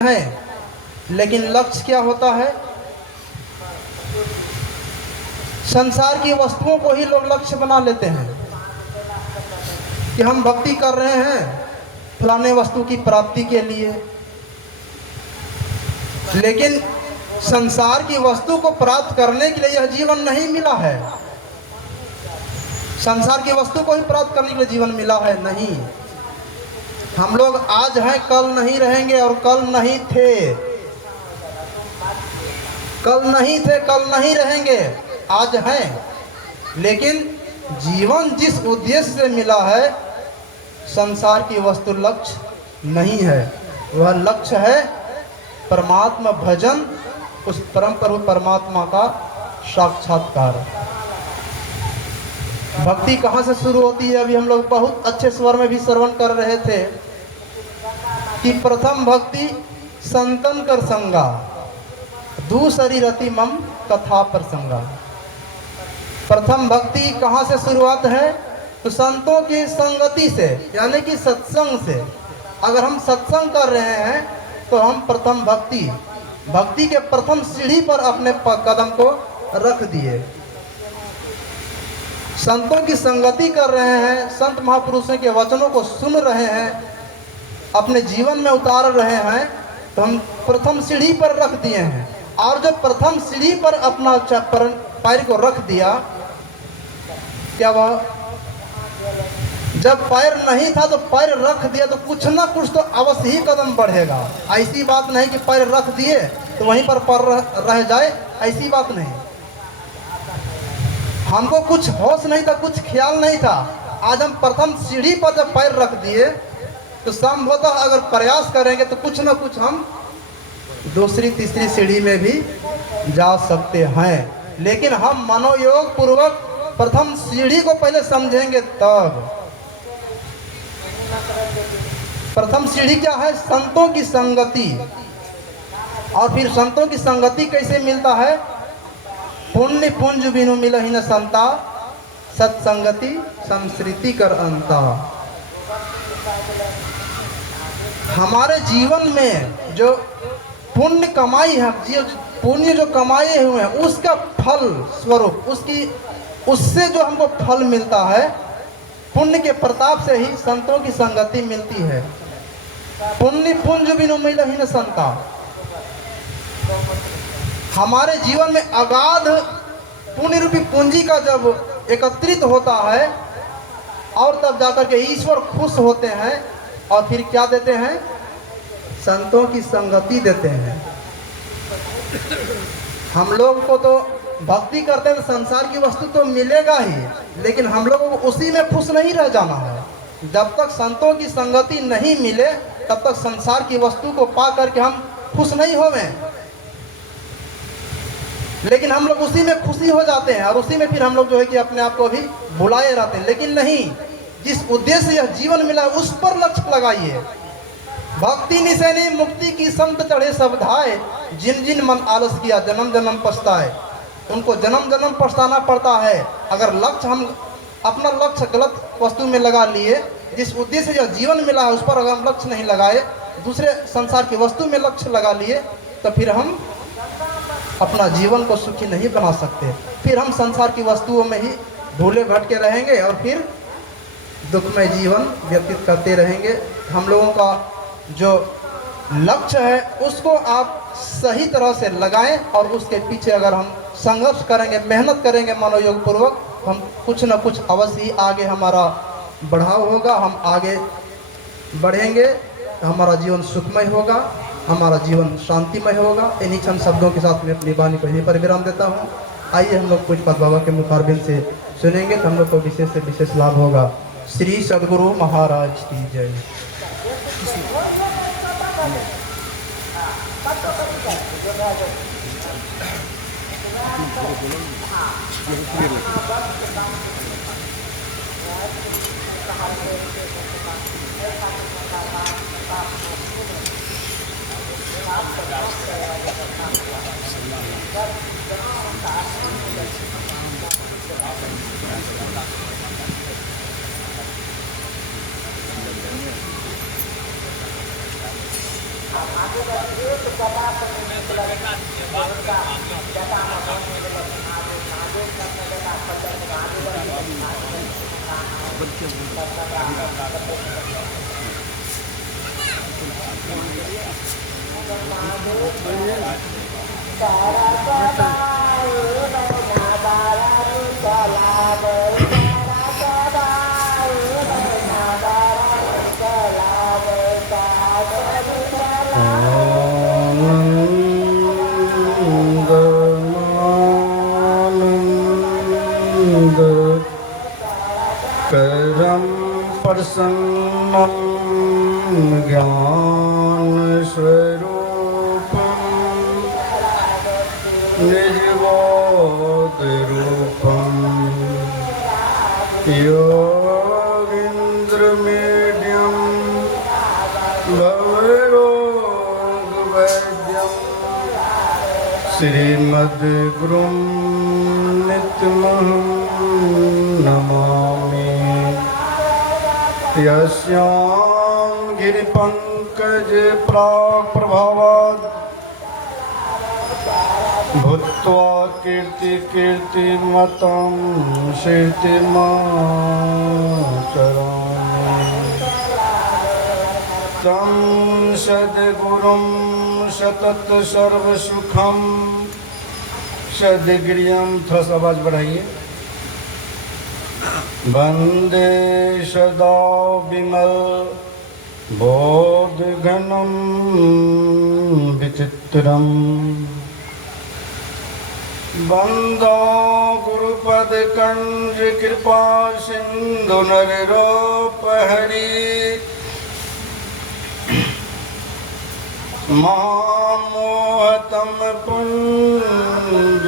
हैं, लेकिन लक्ष्य क्या होता है? संसार की वस्तुओं को ही लोग लक्ष्य बना लेते हैं कि हम भक्ति कर रहे हैं फलाने वस्तु की प्राप्ति के लिए, लेकिन संसार की वस्तु को प्राप्त करने के लिए यह जीवन नहीं मिला है। संसार की वस्तु को ही प्राप्त करने के लिए जीवन मिला है नहीं। हम लोग आज हैं, कल नहीं रहेंगे और कल नहीं थे, कल नहीं थे, कल नहीं रहेंगे, आज हैं। लेकिन जीवन जिस उद्देश्य से मिला है, संसार की वस्तु लक्ष्य नहीं है। वह लक्ष्य है परमात्मा भजन, उस परम प्रभु परमात्मा का साक्षात्कार। भक्ति कहाँ से शुरू होती है? अभी हम लोग बहुत अच्छे स्वर में भी श्रवण कर रहे थे कि प्रथम भक्ति संतन कर संगा, दूसरी रति मम कथा प्रसंगा। प्रथम भक्ति कहाँ से शुरुआत है? तो संतों की संगति से, यानी कि सत्संग से। अगर हम सत्संग कर रहे हैं तो हम प्रथम भक्ति के प्रथम सीढ़ी पर अपने कदम को रख दिए। संतों की संगति कर रहे हैं, संत महापुरुषों के वचनों को सुन रहे हैं, अपने जीवन में उतार रहे हैं, तो हम प्रथम सीढ़ी पर रख दिए हैं। और जब प्रथम सीढ़ी पर अपना पैर को रख दिया, क्या वह जब पैर नहीं था तो पैर रख दिया तो कुछ ना कुछ तो अवश्य ही कदम बढ़ेगा। ऐसी बात नहीं कि पैर रख दिए तो वहीं पर रह जाए, ऐसी बात नहीं। हमको कुछ होश नहीं था, कुछ ख्याल नहीं था। आज हम प्रथम सीढ़ी पर जब पैर रख दिए तो संभवतः अगर प्रयास करेंगे तो कुछ ना कुछ हम दूसरी तीसरी सीढ़ी में भी जा सकते हैं। लेकिन हम मनोयोग पूर्वक प्रथम सीढ़ी को पहले समझेंगे तब। प्रथम सीढ़ी क्या है? संतों की संगति। और फिर संतों की संगति कैसे मिलता है? पुण्य पुंज बिनु मिलहि न संता, सत्संगति संस्कृति कर अंता। हमारे जीवन में जो पुण्य कमाई है, पुण्य जो कमाए हुए हैं, उसका फल स्वरूप, उससे जो हमको फल मिलता है, पुण्य के प्रताप से ही संतों की संगति मिलती है। पुण्य पुंज बिनु मिलहि न संता। हमारे जीवन में अगाध पुण्य रूपी पूंजी का जब एकत्रित होता है और तब जाकर के ईश्वर खुश होते हैं और फिर क्या देते हैं? संतों की संगति देते हैं। हम लोग को तो भक्ति करते हैं तो संसार की वस्तु तो मिलेगा ही, लेकिन हम लोगों को उसी में खुश नहीं रह जाना है। जब तक संतों की संगति नहीं मिले तब तक संसार की वस्तु को पा करके हम खुश नहीं होवें। लेकिन हम लोग उसी में खुशी हो जाते हैं और उसी में फिर हम लोग जो है कि अपने आप को भी भुलाए रहते हैं। लेकिन नहीं, जिस उद्देश्य से यह जीवन मिला उस पर लक्ष्य लगाइए। भक्ति निशानी मुक्ति की संत चढ़े सब धाए, जिन जिन मन आलस किया जन्म जन्म पछताए। उनको जन्म जन्म पछताना पड़ता है। अगर लक्ष्य हम अपना लक्ष्य गलत वस्तु में लगा लिए, जिस उद्देश्य से यह जीवन मिला है उस पर अगर हम लक्ष्य नहीं लगाए, दूसरे संसार की वस्तु में लक्ष्य लगा लिए, तो फिर हम अपना जीवन को सुखी नहीं बना सकते। फिर हम संसार की वस्तुओं में ही भूले भटके रहेंगे और फिर दुखमय जीवन व्यतीत करते रहेंगे। हम लोगों का जो लक्ष्य है उसको आप सही तरह से लगाएं और उसके पीछे अगर हम संघर्ष करेंगे, मेहनत करेंगे मनोयोग पूर्वक, हम कुछ न कुछ अवश्य ही आगे हमारा बढ़ाव होगा, हम आगे बढ़ेंगे, हमारा जीवन सुखमय होगा, हमारा जीवन शांतिमय होगा। इन्हीं चंद शब्दों के साथ मैं अपनी वाणी को यहीं पर विराम देता हूँ। आइए हम लोग पूज्य पद बाबा के मुखारबिंद से सुनेंगे तो हम लोग को विशेष से विशेष लाभ होगा। श्री सद्गुरु महाराज की जय। आनंद परम प्रसन्नं ज्ञान स्वरूपं निर्बोध रूपं योगीन्द्रमेड्यं भवरोगवैद्यं श्रीमद्गुरुं नित्यमहं नमामि। यस्यां गिरिपङ्कज प्रभावात् भूत्वा कीर्तिमतं शीर्तिमाचरामि। तं सद्गुरुं सतत सर्वसुखं सद्गिरियं। थोड़ा सा आवाज बढ़ाइए। वंदे सदा विमल बोधघनं विचित्रं। वंदो गुरुपदकंज कृपा सिंधु नररोपहरि। महामोहतम पुंज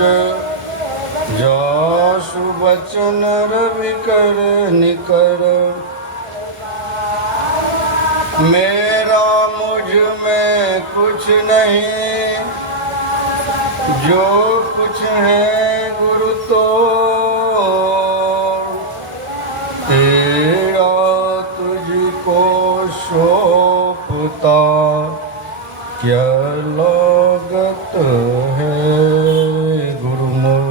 जासु बचन रविकर निकर। मेरा मुझ में कुछ नहीं, जो कुछ है गुरु तो तेरा तुझको सौंपता क्या लागत है गुरुमों।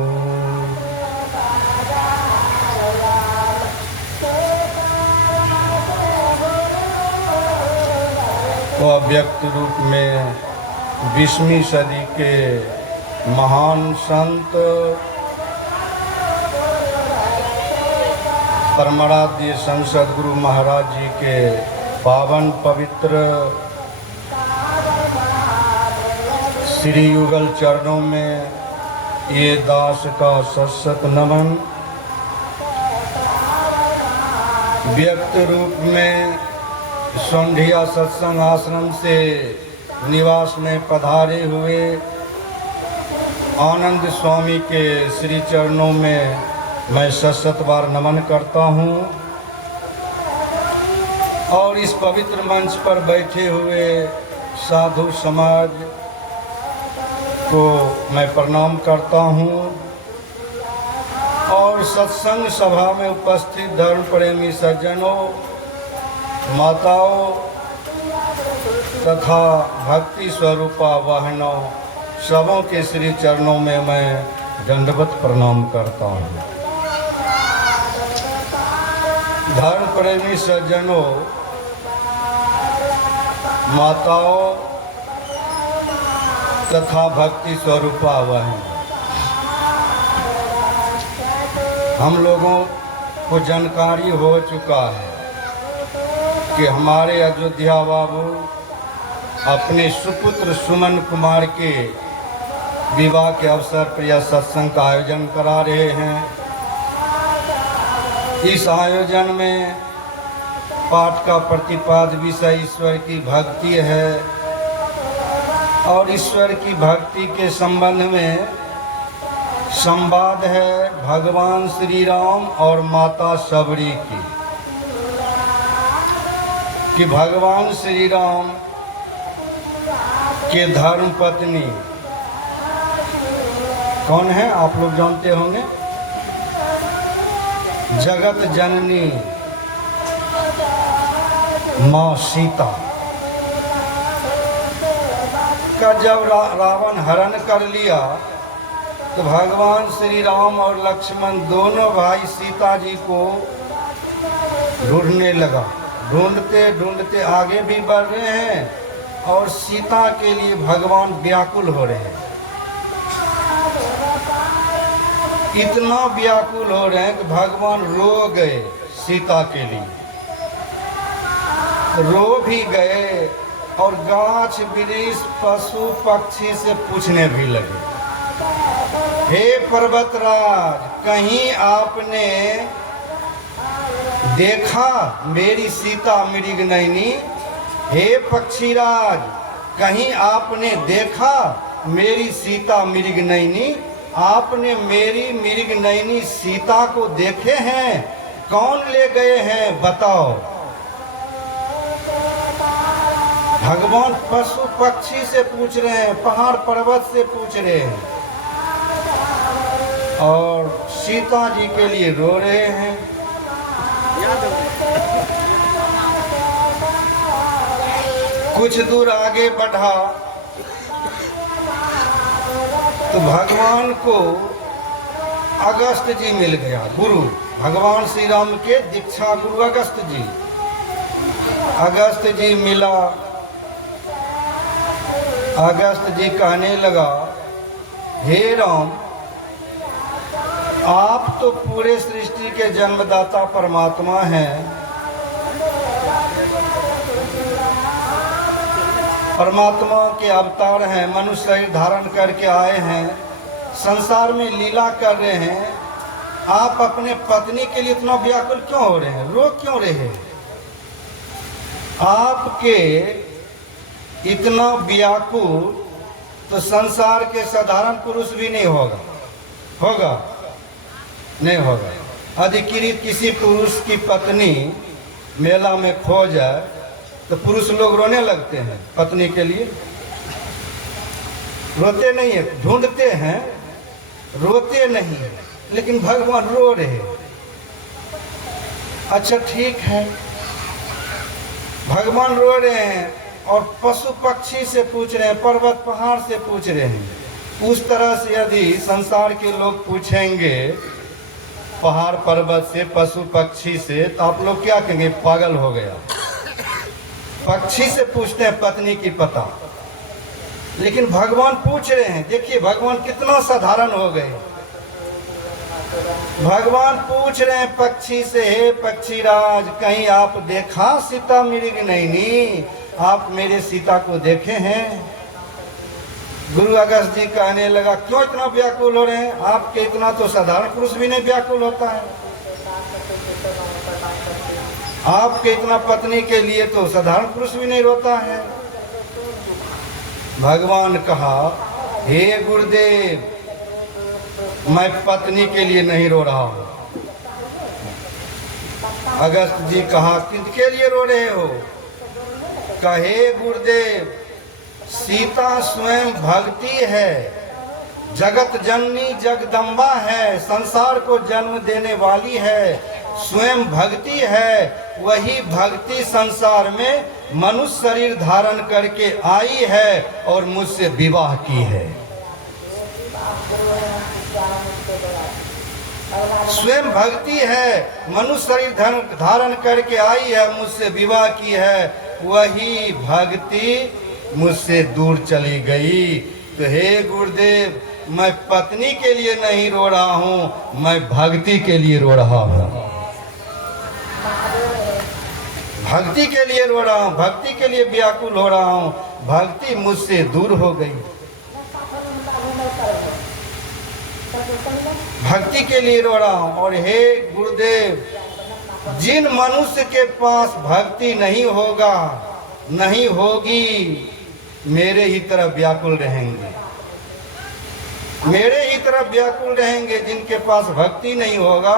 वह व्यक्त रूप में 20वीं सदी के महान संत परमाराध्य संत सद्गुरु महाराज जी के पावन पवित्र श्री युगल चरणों में ये दास का सशत नमन। व्यक्त रूप में सोंधिया सत्संग आश्रम से निवास में पधारे हुए आनंद स्वामी के श्री चरणों में मैं सशत बार नमन करता हूँ। और इस पवित्र मंच पर बैठे हुए साधु समाज को मैं प्रणाम करता हूँ। और सत्संग सभा में उपस्थित धर्म प्रेमी सज्जनों, माताओं तथा भक्ति स्वरूपा बहनों, सबों के श्री चरणों में मैं दंडवत प्रणाम करता हूँ। धर्म प्रेमी सज्जनों, माताओं तथा भक्ति स्वरूपा बहन, हम लोगों को जानकारी हो चुका है कि हमारे अयोध्या बाबू अपने सुपुत्र सुमन कुमार के विवाह के अवसर पर यह सत्संग का आयोजन करा रहे हैं। इस आयोजन में पाठ का प्रतिपाद्य विषय ईश्वर की भक्ति है और ईश्वर की भक्ति के संबंध में संवाद है भगवान श्री राम और माता सबरी की, कि भगवान श्री राम के धर्म पत्नी कौन है आप लोग जानते होंगे? जगत जननी माँ सीता। का जब रावण हरण कर लिया तो भगवान श्री राम और लक्ष्मण दोनों भाई सीता जी को ढूंढने लगा। ढूंढते ढूंढते आगे भी बढ़ रहे हैं और सीता के लिए भगवान व्याकुल हो रहे हैं। इतना व्याकुल हो रहे हैं कि भगवान रो गए सीता के लिए, रो भी गए और गाछ वृक्ष पशु पक्षी से पूछने भी लगे, हे पर्वतराज, कहीं आपने देखा मेरी सीता मृगनयनी? हे पक्षीराज, कहीं आपने देखा मेरी सीता मृगनयनी? आपने मेरी मृगनयनी सीता को देखे हैं? कौन ले गए हैं बताओ। भगवान पशु पक्षी से पूछ रहे हैं, पहाड़ पर्वत से पूछ रहे हैं और सीता जी के लिए रो रहे हैं। कुछ दूर आगे बढ़ा तो भगवान को अगस्त जी मिल गया, गुरु। भगवान श्री राम के दीक्षा गुरु अगस्त जी। अगस्त जी मिला। अगस्त जी कहने लगा, हे राम, आप तो पूरे सृष्टि के जन्मदाता परमात्मा हैं। परमात्मा के अवतार हैं, मनुष्य शरीर धारण करके आए हैं, संसार में लीला कर रहे हैं। आप अपने पत्नी के लिए इतना व्याकुल क्यों हो रहे हैं? रो क्यों रहे हैं? आपके इतना व्याकुल तो संसार के साधारण पुरुष भी नहीं होगा। होगा? नहीं होगा। अधिकृत किसी पुरुष की पत्नी मेला में खो जाए तो पुरुष लोग रोने लगते हैं पत्नी के लिए। रोते नहीं है, ढूंढते हैं, रोते नहीं है, लेकिन भगवान रो रहे हैं। अच्छा ठीक है, भगवान रो रहे हैं और पशु पक्षी से पूछ रहे हैं, पर्वत पहाड़ से पूछ रहे हैं। उस तरह से यदि संसार के लोग पूछेंगे पहाड़ पर्वत से, पशु पक्षी से, तो आप लोग क्या कहेंगे? पागल हो गया। पक्षी से पूछते हैं पत्नी की पता, लेकिन भगवान पूछ रहे हैं। देखिए भगवान कितना साधारण हो गए। भगवान पूछ रहे हैं पक्षी से, हे पक्षीराज, कहीं आप देखा सीता मृगनयनी? आप मेरे सीता को देखे हैं? गुरु अगस्त जी कहने लगा, क्यों इतना व्याकुल हो रहे हैं? आपके इतना तो साधारण पुरुष भी नहीं व्याकुल होता है। आपके इतना पत्नी के लिए तो साधारण पुरुष भी नहीं रोता है। भगवान कहा, हे गुरुदेव, मैं पत्नी के लिए नहीं रो रहा हूं। अगस्त जी कहा, किसके लिए रो रहे हो? कहे गुरुदेव, सीता स्वयं भक्ति है, जगत जननी जगदम्बा है, संसार को जन्म देने वाली है, स्वयं भक्ति है। वही भक्ति संसार में मनुष्य शरीर धारण करके आई है और मुझसे विवाह की है। स्वयं भक्ति है, मनुष्य शरीर धारण करके आई है, मुझसे विवाह की है। वही भक्ति मुझसे दूर चली गई। तो हे गुरुदेव, मैं पत्नी के लिए नहीं रो रहा हूँ, मैं भक्ति के लिए रो रहा हूँ। भक्ति के लिए रो रहा हूँ, भक्ति के लिए व्याकुल हो रहा हूँ। भक्ति मुझसे दूर हो गई। भक्ति के लिए रो रहा हूँ। और हे गुरुदेव, जिन मनुष्य के पास भक्ति नहीं होगा, नहीं होगी, मेरे ही तरफ व्याकुल रहेंगे। मेरे ही तरफ व्याकुल रहेंगे। जिनके पास भक्ति नहीं होगा,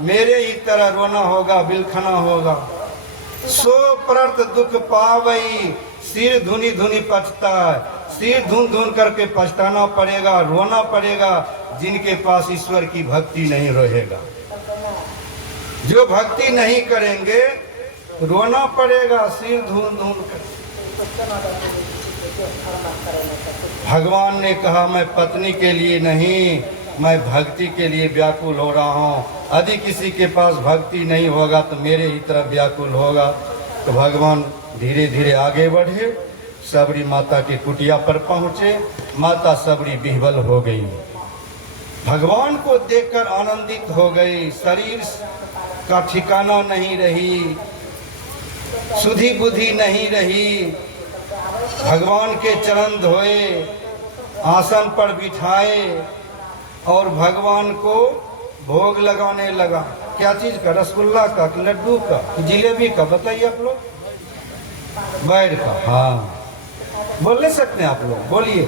मेरे ही तरह रोना होगा, बिलखना होगा। सो परत दुख पावई, सिर धुनी धुनी पछता है। सिर धुन धुन करके पछताना पड़ेगा, रोना पड़ेगा। जिनके पास ईश्वर की भक्ति नहीं रहेगा, जो भक्ति नहीं करेंगे, रोना पड़ेगा, सिर धुन धुन कर। भगवान ने कहा मैं पत्नी के लिए नहीं, मैं भक्ति के लिए व्याकुल हो रहा हूँ। यदि किसी के पास भक्ति नहीं होगा तो मेरे ही तरफ व्याकुल होगा। तो भगवान धीरे धीरे आगे बढ़े, सबरी माता की कुटिया पर पहुँचे। माता सबरी विह्वल हो गई, भगवान को देखकर आनंदित हो गई। शरीर का ठिकाना नहीं रही, सुधि बुद्धि नहीं रही। भगवान के चरण धोए, आसन पर बिठाए और भगवान को भोग लगाने लगा। क्या चीज़ का? रसगुल्ला का, लड्डू का, जिलेबी का? बताइए आप लोग। बैर का। हाँ, बोल नहीं सकते आप लोग? बोलिए।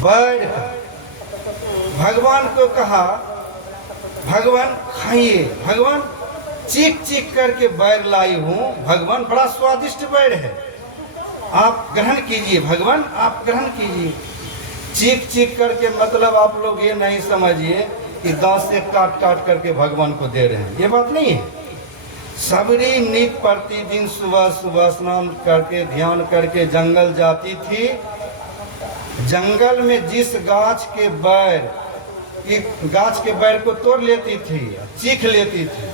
बैर का। भगवान को कहा भगवान खाइए। भगवान चीख चीख करके बैर लाई हूँ। भगवान बड़ा स्वादिष्ट बैर है, आप ग्रहण कीजिए। भगवान आप ग्रहण कीजिए। चीख चीख करके मतलब आप लोग ये नहीं समझिए कि दांत से काट काट करके भगवान को दे रहे हैं, ये बात नहीं है। सबरी नित प्रतिदिन सुबह सुबह स्नान करके ध्यान करके जंगल जाती थी। जंगल में जिस गाछ के बैर, एक गाछ के बैर को तोड़ लेती थी, चीख लेती थी।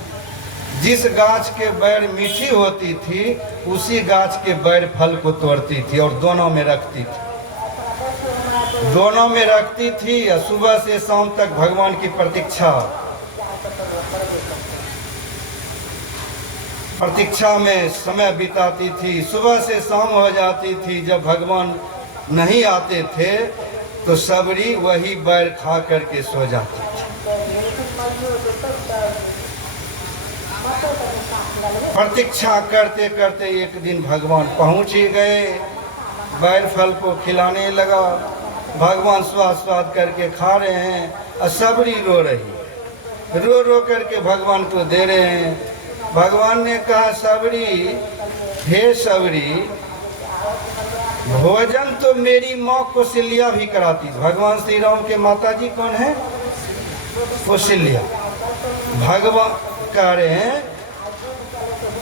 जिस गाछ के बैर मीठी होती थी उसी गाछ के बैर फल को तोड़ती थी और दोनों में रखती थी। दोनों में रखती थी या सुबह से शाम तक भगवान की प्रतीक्षा में समय बिताती थी। सुबह से शाम हो जाती थी, जब भगवान नहीं आते थे तो सबरी वही बैर खा करके सो जाती थी। प्रतीक्षा करते करते एक दिन भगवान पहुंच ही गए। बैर फल को खिलाने लगा। भगवान स्वाद स्वाद करके खा रहे हैं और सबरी रो रही, रो रो करके भगवान को दे रहे हैं। भगवान ने कहा सबरी, हे सबरी, भोजन तो मेरी माँ कौशल्या भी कराती। भगवान श्री राम के माता जी कौन है? कौशल्या। भगवान कह रहे हैं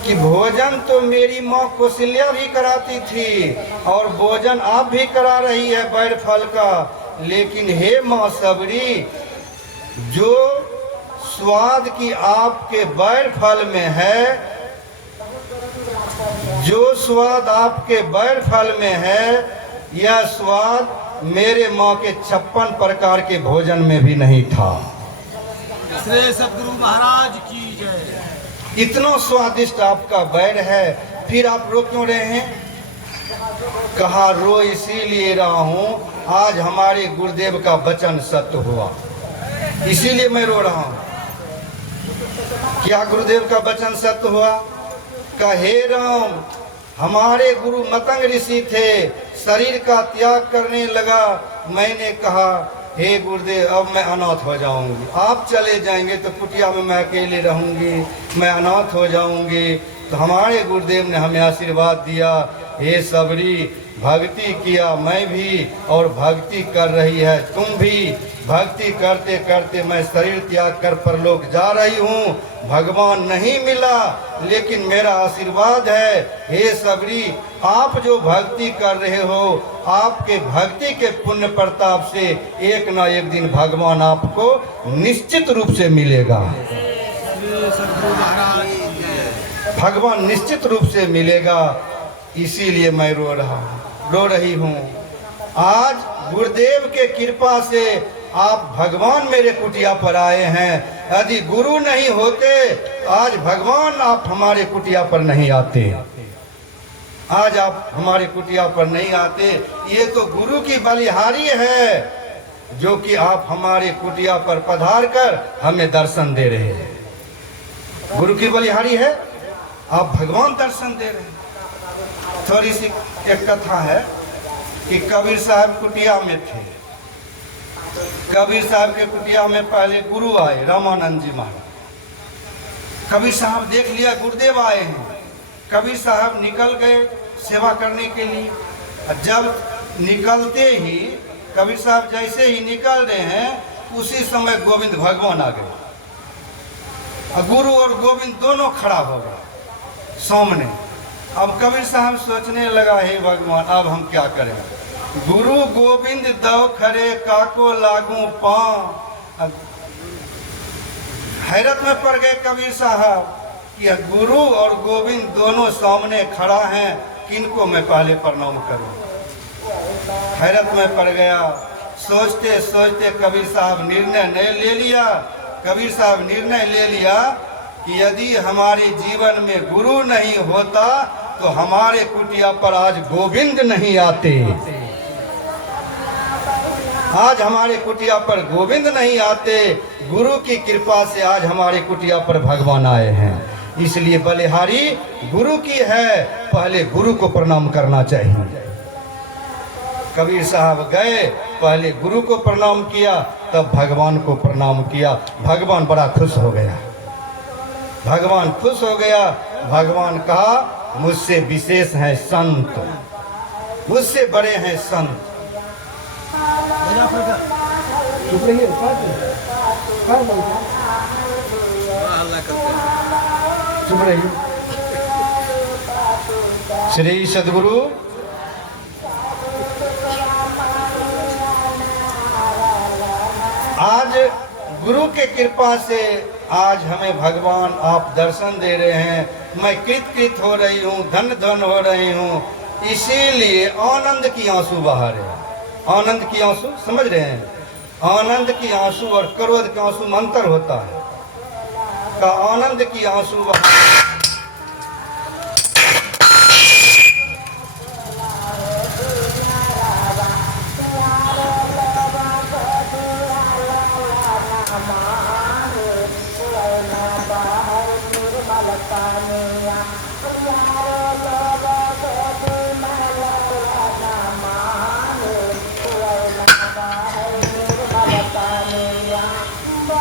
कि भोजन तो मेरी माँ कौशल्या भी कराती थी और भोजन आप भी करा रही है बैर फल का। लेकिन हे माँ सबरी, जो स्वाद की आपके बैर फल में है, जो स्वाद आपके बैर फल में है, यह स्वाद मेरे माँ के 56 प्रकार के भोजन में भी नहीं था। श्री सद्गुरु महाराज की जय। इतना स्वादिष्ट आपका बैर है, फिर आप रो क्यों रहे हैं? कहा रो इसीलिए रहा हूँ, आज हमारे गुरुदेव का वचन सत्य हुआ, इसीलिए मैं रो रहा हूँ। क्या गुरुदेव का वचन सत्य हुआ? कहे राम, हमारे गुरु मतंग ऋषि थे, शरीर का त्याग करने लगा। मैंने कहा हे गुरुदेव, अब मैं अनाथ हो जाऊंगी, आप चले जाएंगे तो कुटिया में मैं अकेले रहूंगी, मैं अनाथ हो जाऊंगी। तो हमारे गुरुदेव ने हमें आशीर्वाद दिया, हे सबरी, भक्ति किया मैं भी और भक्ति कर रही है तुम भी। भक्ति करते करते मैं शरीर त्याग कर परलोक जा रही हूँ। भगवान नहीं मिला लेकिन मेरा आशीर्वाद है, हे सबरी, आप जो भक्ति कर रहे हो, आपके भक्ति के पुण्य प्रताप से एक ना एक दिन भगवान आपको निश्चित रूप से मिलेगा। भगवान निश्चित रूप से मिलेगा, इसीलिए मैं रो रही हूँ। आज गुरुदेव के कृपा से आप भगवान मेरे कुटिया पर आए हैं। यदि गुरु नहीं होते आज भगवान आप हमारे कुटिया पर नहीं आते, आज आप हमारे कुटिया पर नहीं आते। ये तो गुरु की बलिहारी है जो कि आप हमारे कुटिया पर पधार कर हमें दर्शन दे रहे हैं। गुरु की बलिहारी है, आप भगवान दर्शन दे रहे हैं। थोड़ी सी एक कथा है कि कबीर साहब कुटिया में थे। कबीर साहब के कुटिया में पहले गुरु आए, रामानंद जी महाराज। कबीर साहब देख लिया गुरुदेव आए हैं, कबीर साहब निकल गए सेवा करने के लिए। जब निकलते ही कबीर साहब जैसे ही निकल रहे हैं उसी समय गोविंद भगवान आ गए। गुरु और गोविंद दोनों खड़ा हो गए सामने। अब कबीर साहब सोचने लगा, हे भगवान अब हम क्या करें। गुरु गोविंद दव खरे काको लागू पाँव। हैरत में पड़ गए कबीर साहब कि गुरु और गोविंद दोनों सामने खड़ा हैं, किनको मैं पहले प्रणाम करूं। हैरत में पड़ गया। सोचते सोचते कबीर साहब निर्णय ले लिया। कबीर साहब निर्णय ले लिया कि यदि हमारे जीवन में गुरु नहीं होता तो हमारे कुटिया पर आज गोविंद नहीं आते। आज हमारे कुटिया पर गोविंद नहीं आते। गुरु की कृपा से आज हमारे कुटिया पर भगवान आए हैं। इसलिए बलिहारी गुरु की है, पहले गुरु को प्रणाम करना चाहिए। कबीर साहब गए, पहले गुरु को प्रणाम किया, तब भगवान को प्रणाम किया। भगवान बड़ा खुश हो गया। भगवान खुश हो गया। भगवान कहा, मुझसे विशेष हैं संत, मुझसे बड़े हैं संत। चुप रहिए। श्री सद्गुरु आज गुरु के कृपा से आज हमें भगवान आप दर्शन दे रहे हैं। मैं कृत हो रही हूँ, धन धन हो रही हूँ। इसीलिए आनंद की आंसू बहा रहे हैं। आनंद की आंसू समझ रहे हैं? आनंद की आंसू और क्रोध के आंसू में अंतर होता है। का आनंद की आंसू बहा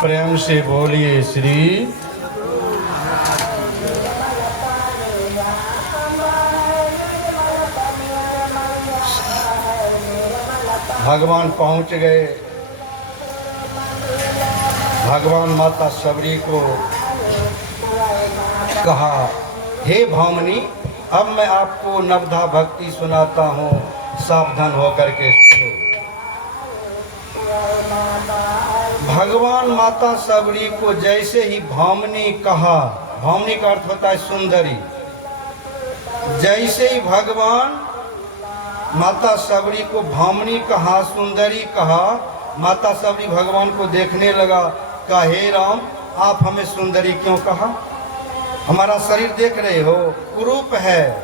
प्रेम से बोलिए श्री। भगवान पहुंच गए। भगवान माता सबरी को कहा, हे भामनी, अब मैं आपको नवधा भक्ति सुनाता हूँ, सावधान होकर के सुनो। भगवान माता सबरी को जैसे ही भामनी कहा, भामनी का अर्थ होता है सुंदरी। जैसे ही भगवान माता सबरी को भामनी कहा, सुंदरी कहा, माता सबरी भगवान को देखने लगा। कहा, हे राम, आप हमें सुंदरी क्यों कहा? हमारा शरीर देख रहे हो, कुरूप है,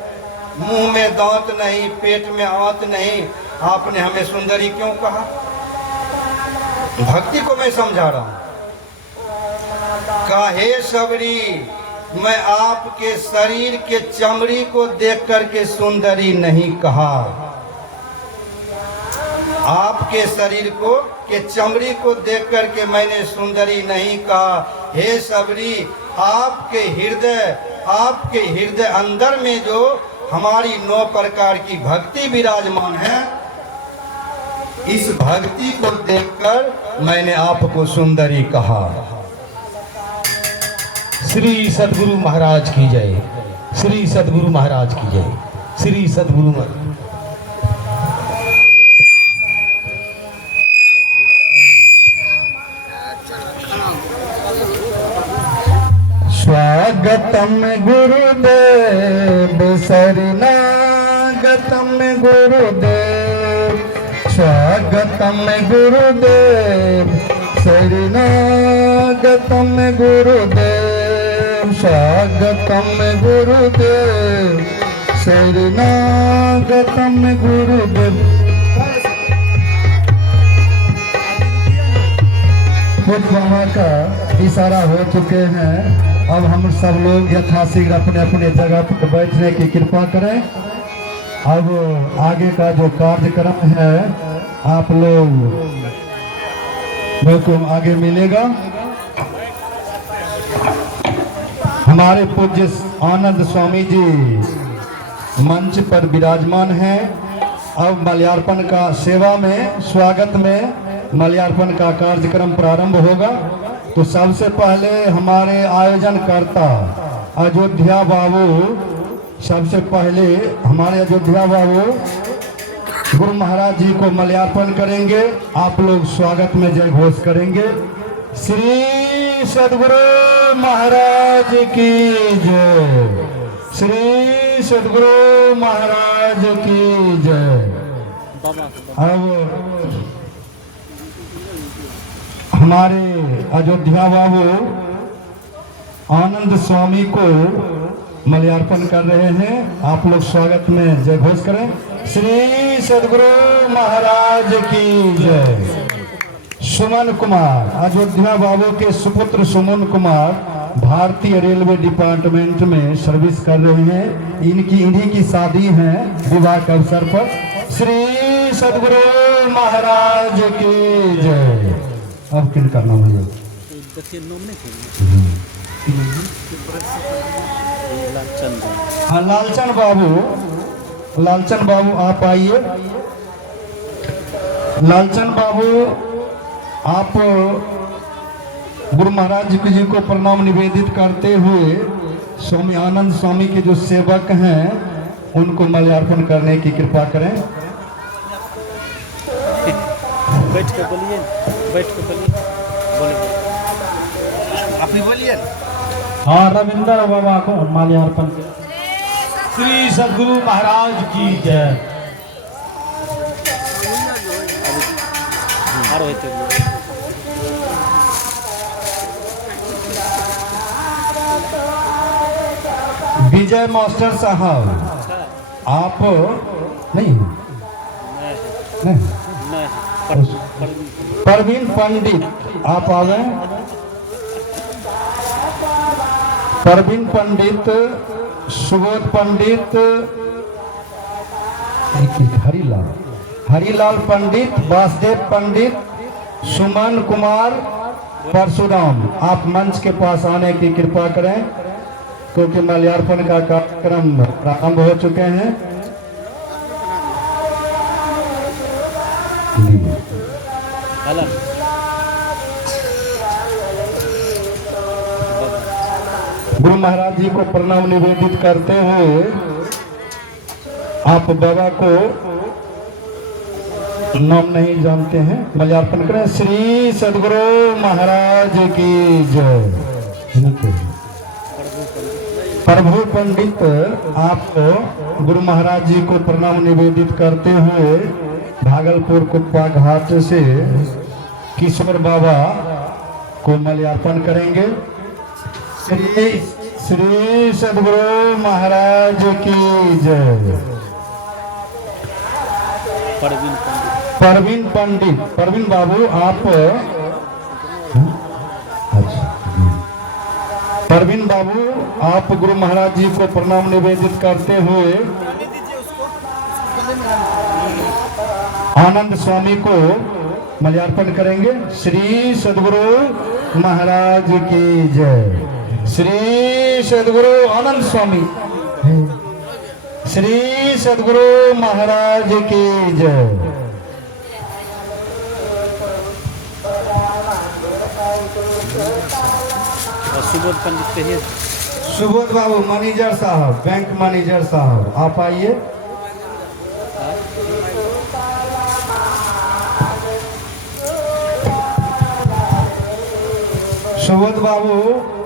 मुंह में दांत नहीं, पेट में आंत नहीं, आपने हमें सुंदरी क्यों कहा? भक्ति को मैं समझा रहा हूं। कहा, हे सबरी, मैं आपके शरीर के चमड़ी को देख करके सुंदरी नहीं कहा। आपके शरीर को के चमड़ी को देख करके मैंने सुंदरी नहीं कहा। हे सबरी, आपके हृदय अंदर में जो हमारी 9 प्रकार की भक्ति विराजमान है, इस भक्ति को देखकर मैंने आपको सुंदरी कहा। श्री सद्गुरु महाराज की जय। श्री सद्गुरु महाराज की जय। श्री सद्गुरु महाराज। स्वागतम गुरुदेव शरणागतम गुरुदेव। स्वागतम गुरुदेव शरणागतम गुरुदेव। स्वागतम गुरुदेव शरणागतम गुरुदेव। खुद वहाँ का इशारा हो चुके हैं। अब हम सब लोग यथाशीघ्र अपने अपने जगह पर बैठने की कृपा करें। अब आगे का जो कार्यक्रम है आप लोग को आगे मिलेगा। हमारे पूज्य आनंद स्वामी जी मंच पर विराजमान हैं। अब माल्यार्पण का सेवा में स्वागत में माल्यार्पण का कार्यक्रम प्रारंभ होगा। तो सबसे पहले हमारे आयोजनकर्ता अयोध्या बाबू सबसे पहले हमारे अयोध्या बाबू गुरु महाराज जी को मल्यार्पण करेंगे। आप लोग स्वागत में जय घोष करेंगे। श्री सद्गुरु महाराज की जय। श्री सद्गुरु महाराज की जय। अब हमारे अयोध्या बाबू आनंद स्वामी को मल्यार्पण कर रहे हैं। आप लोग स्वागत में जय घोष करें। श्री सद्गुरु महाराज की जय। सुमन कुमार, अयोध्या बाबू के सुपुत्र सुमन कुमार भारतीय रेलवे डिपार्टमेंट में सर्विस कर रहे हैं। इन्हीं की शादी है विवाह के अवसर पर। श्री सद्गुरु महाराज की जय। अब किनका नाम है? हाँ, लालचंद बाबू। लालचंद बाबू आप आइए। लालचंद बाबू आप गुरु महाराज जी को प्रणाम निवेदित करते हुए स्वामी आनंद स्वामी के जो सेवक हैं उनको मल्यार्पण करने की कृपा करें। बैठ के बोलिए, बैठ के बोलिए, बोलिए आप ही बोलिए। हाँ, रविंद्र बाबा को माल्यार्पण। श्री सद्गुरु महाराज की जय। विजय मास्टर साहब आप नहीं, परवीन पंडित आप आवे। परवीन पंडित, सुबोध पंडित, हरिलाल पंडित, वासुदेव पंडित, सुमन कुमार, परशुराम आप मंच के पास आने की कृपा करें क्योंकि मल्यार्पण का कार्यक्रम प्रारंभ हो चुके हैं। गुरु महाराज जी को प्रणाम निवेदित करते हुए आप बाबा को नाम नहीं जानते हैं, मल्यार्पण करें। श्री सद्गुरु महाराज की जय। प्रभु पंडित आपको गुरु महाराज जी को प्रणाम निवेदित करते हुए भागलपुर कुप्पा घाट से किशोर बाबा को मल्यार्पण करेंगे। श्री सद्गुरु महाराज की जय। परवीन पंडित, परवीन बाबू आप, परवीन बाबू आप गुरु महाराज जी को प्रणाम निवेदित करते हुए आनंद स्वामी को मल्यार्पण करेंगे। श्री सद्गुरु महाराज की जय। श्री सद्गुरु आनंद स्वामी, श्री सद्गुरु महाराज की जय। सुबोध पंडित कहिए। सुबोध बाबू मैनेजर साहब, बैंक मैनेजर साहब आप आइए। सुबोध बाबू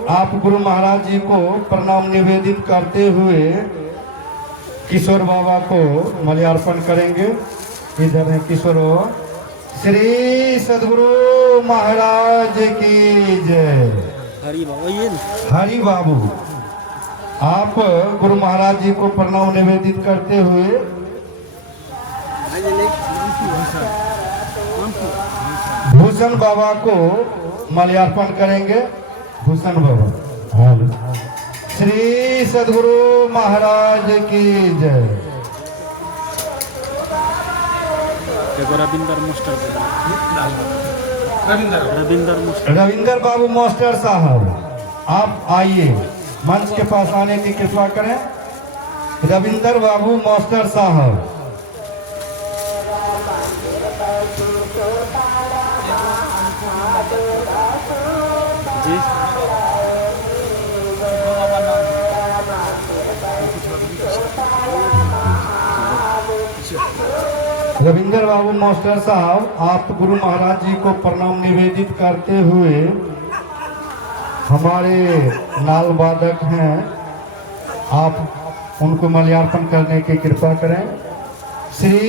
आप गुरु महाराज जी को प्रणाम निवेदित करते हुए किशोर बाबा को मल्यार्पण करेंगे। इधर है किशोर बाबा। श्री सद्गुरु महाराज की जय। हरि बाबू आप गुरु महाराज जी को प्रणाम निवेदित करते हुए भूषण बाबा को मल्यार्पण करेंगे। भूषण बाबा। श्री सद्गुरु महाराज की जय। रविंदर बाबू मास्टर साहब आप आइए, मंच के पास आने की कृपा करें। रविंदर बाबू मास्टर साहब। रविंदर बाबू मास्टर साहब, आप गुरु महाराज जी को प्रणाम निवेदित करते हुए हमारे नाल वादक हैं, आप उनको माल्यार्पण करने की कृपा करें। श्री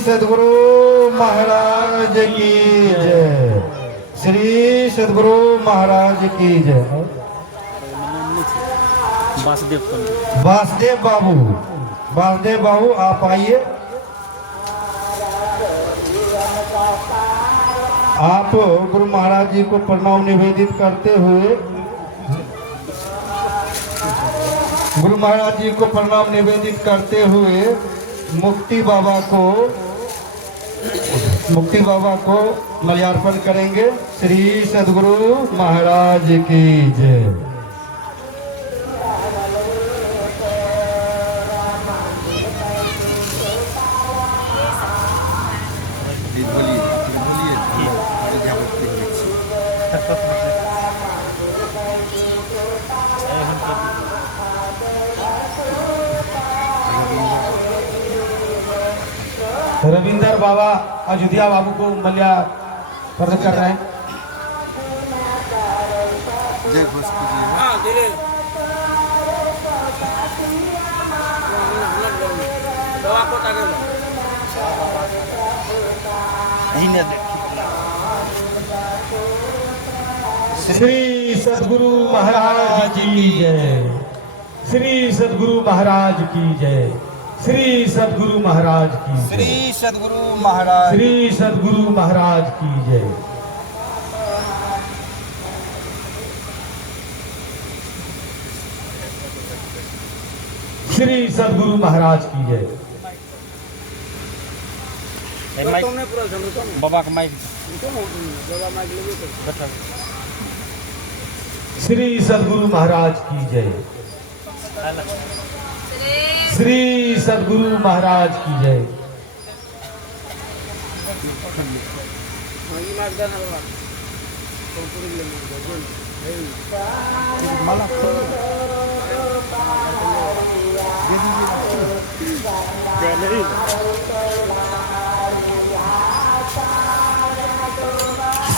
सद्गुरु महाराज की जय, श्री सद्गुरु महाराज की जय। वासुदेव बाबू आप आइए। आप गुरु महाराज जी को प्रणाम निवेदित करते हुए, गुरु महाराज जी को प्रणाम निवेदित करते हुए मुक्ति बाबा को माल्यार्पण करेंगे। श्री सद्गुरु महाराज की जय। रविंदर बाबा अयोध्या बाबू को माल्यार्पण कर रहे हैं। जय घोष कीजिए। श्री सद्गुरु महाराज की जय, श्री सद्गुरु महाराज की जय, श्री सद्गुरु महाराज की जय, श्री सद्गुरु महाराज, श्री सद्गुरु महाराज की जय। श्री सद्गुरु महाराज की जय। बाबा का माइक श्री सद्गुरु महाराज की जय, श्री सद्गुरु महाराज की जय।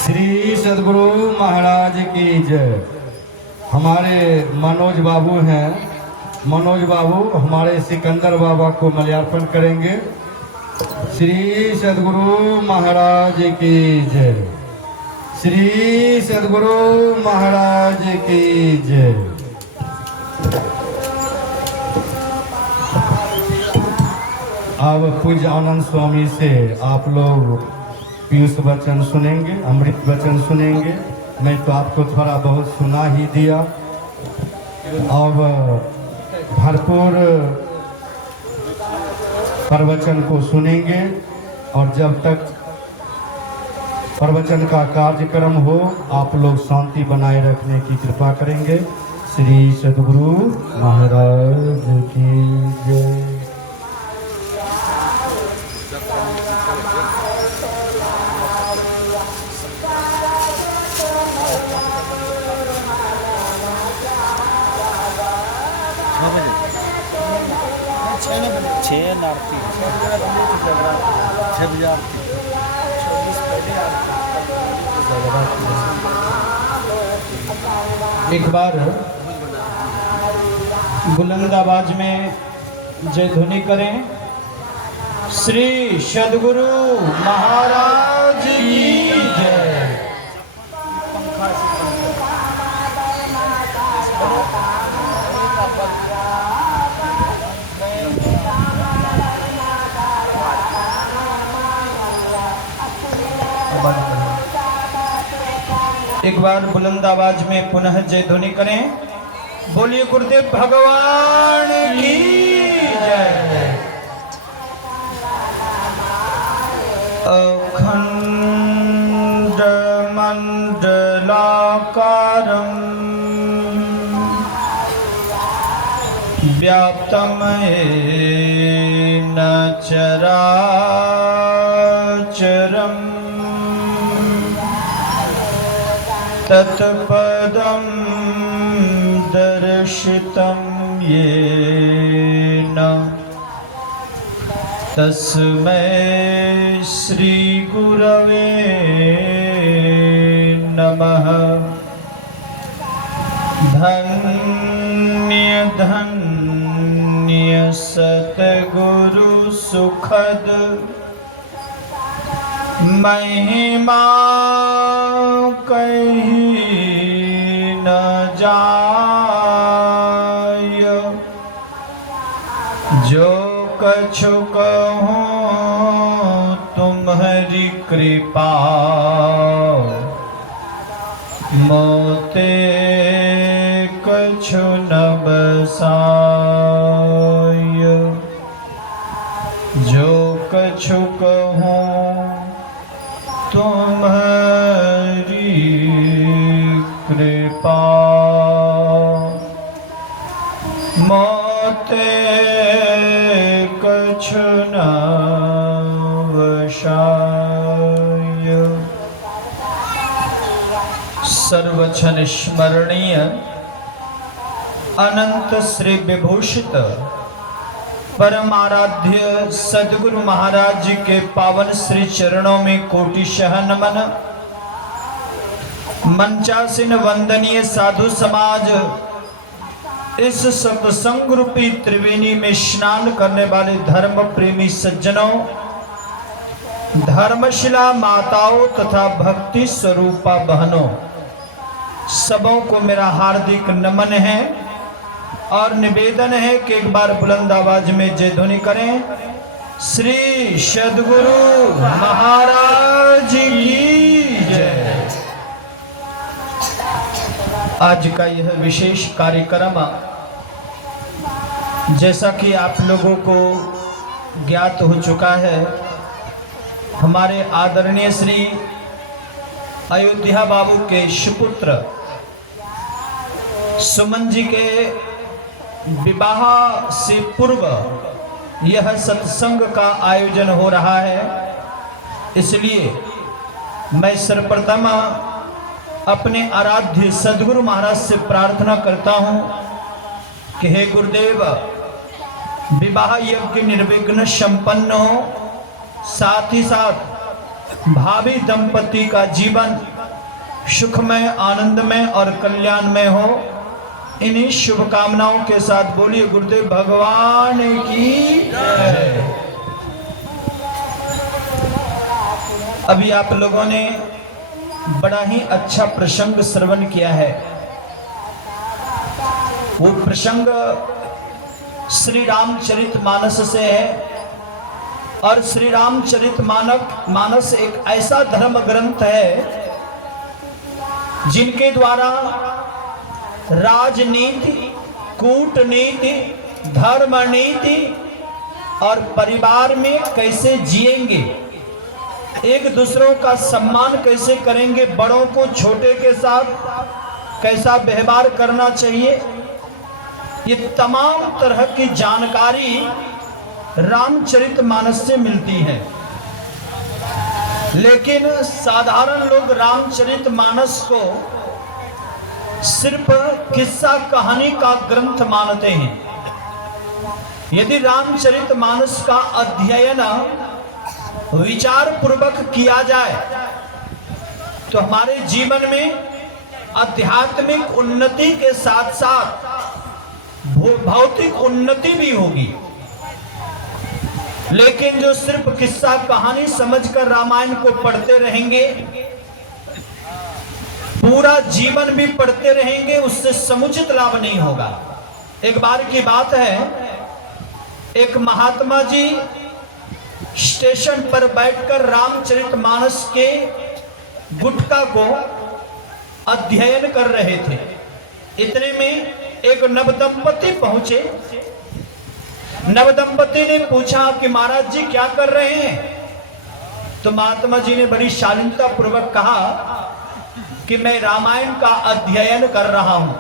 श्री सद्गुरु महाराज की जय। हमारे मनोज बाबू हैं, मनोज बाबू हमारे सिकंदर बाबा को माल्यार्पण करेंगे। श्री सद्गुरु महाराज की जय, श्री सद्गुरु महाराज की जय। अब पूज्य आनंद स्वामी से आप लोग पीयूष वचन सुनेंगे, अमृत वचन सुनेंगे। मैं तो आपको थोड़ा बहुत सुना ही दिया। अब भरपूर प्रवचन को सुनेंगे और जब तक प्रवचन का कार्यक्रम हो आप लोग शांति बनाए रखने की कृपा करेंगे। श्री सद्गुरु महाराज की जय। एक बार बुलंद आवाज में जय ध्वनि करें। श्री सद्गुरु महाराज की जय। एक बार बुलंद आवाज में पुनः जय ध्वनि करें। बोलिए गुरुदेव भगवान की जय। अखंड मंडलाकारं व्याप्तं येन चराचरम् तत्पदं दर्शितं येन तस्मै श्री गुरवे नमः। धन्य धन्य सतगुरु सुखद महिमा कही न जाय। जो कछु कहूँ तुम्हारी कृपा मोते कछु न बसाय। जो कछु कहूँ तुम्हारी कृपा मोते कछु न वशाय। सर्वक्षण स्मरणीय अनंत श्री विभूषित परमाराध्य सद्गुरु महाराज जी के पावन श्री चरणों में कोटिशः नमन। मंचासीन वंदनीय साधु समाज, इस सत्संग रूपी त्रिवेणी में स्नान करने वाले धर्म प्रेमी सज्जनों, धर्मशिला माताओं तथा भक्ति स्वरूपा बहनों, सबों को मेरा हार्दिक नमन है और निवेदन है कि एक बार बुलंद आवाज में जय ध्वनि करें। श्री सद्गुरु महाराज की जय। आज का यह विशेष कार्यक्रम, जैसा कि आप लोगों को ज्ञात हो चुका है, हमारे आदरणीय श्री अयोध्या बाबू के सुपुत्र सुमन जी के विवाह से पूर्व यह सत्संग का आयोजन हो रहा है। इसलिए मैं सर्वप्रथम अपने आराध्य सद्गुरु महाराज से प्रार्थना करता हूं कि हे गुरुदेव, विवाह यज्ञ निर्विघ्न संपन्न हो, साथ ही साथ भावी दंपति का जीवन सुखमय, आनंदमय और कल्याणमय हो। इन्हीं शुभकामनाओं के साथ बोलिए गुरुदेव भगवान की जय। अभी आप लोगों ने बड़ा ही अच्छा प्रसंग श्रवण किया है। वो प्रसंग श्री रामचरितमानस से है और श्री रामचरितमानस एक ऐसा धर्म ग्रंथ है जिनके द्वारा राजनीति, कूटनीति, धर्म नीति और परिवार में कैसे जिएंगे, एक दूसरों का सम्मान कैसे करेंगे, बड़ों को छोटे के साथ कैसा व्यवहार करना चाहिए, ये तमाम तरह की जानकारी रामचरितमानस से मिलती है। लेकिन साधारण लोग रामचरितमानस को सिर्फ किस्सा कहानी का ग्रंथ मानते हैं। यदि रामचरितमानस का अध्ययन विचार पूर्वक किया जाए तो हमारे जीवन में आध्यात्मिक उन्नति के साथ साथ भौतिक उन्नति भी होगी। लेकिन जो सिर्फ किस्सा कहानी समझकर रामायण को पढ़ते रहेंगे, पूरा जीवन भी पढ़ते रहेंगे, उससे समुचित लाभ नहीं होगा। एक बार की बात है, एक महात्मा जी स्टेशन पर बैठकर रामचरितमानस के गुटका को अध्ययन कर रहे थे। इतने में एक नवदंपति पहुंचे। नवदंपति ने पूछा कि महाराज जी क्या कर रहे हैं? तो महात्मा जी ने बड़ी शालीनता पूर्वक कहा कि मैं रामायण का अध्ययन कर रहा हूं।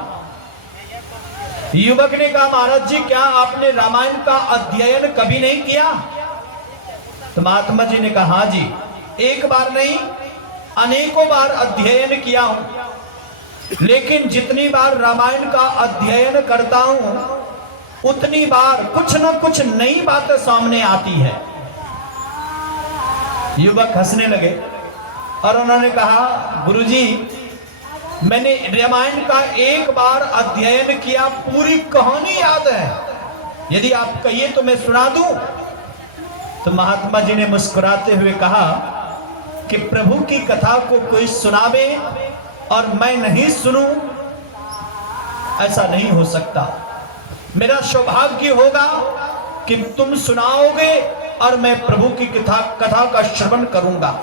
युवक ने कहा महाराज जी क्या आपने रामायण का अध्ययन कभी नहीं किया? तो महात्मा जी ने कहा हाँ जी, एक बार नहीं अनेकों बार अध्ययन किया हूं, लेकिन जितनी बार रामायण का अध्ययन करता हूं उतनी बार कुछ न कुछ नई बातें सामने आती है। युवक हंसने लगे और उन्होंने कहा, गुरुजी मैंने रामायण का एक बार अध्ययन किया, पूरी कहानी याद है, यदि आप कहिए तो मैं सुना दूं। तो महात्मा जी ने मुस्कुराते हुए कहा कि प्रभु की कथा को कोई सुनावे और मैं नहीं सुनूं, ऐसा नहीं हो सकता। मेरा सौभाग्य होगा कि तुम सुनाओगे और मैं प्रभु की कथा का श्रवण करूंगा।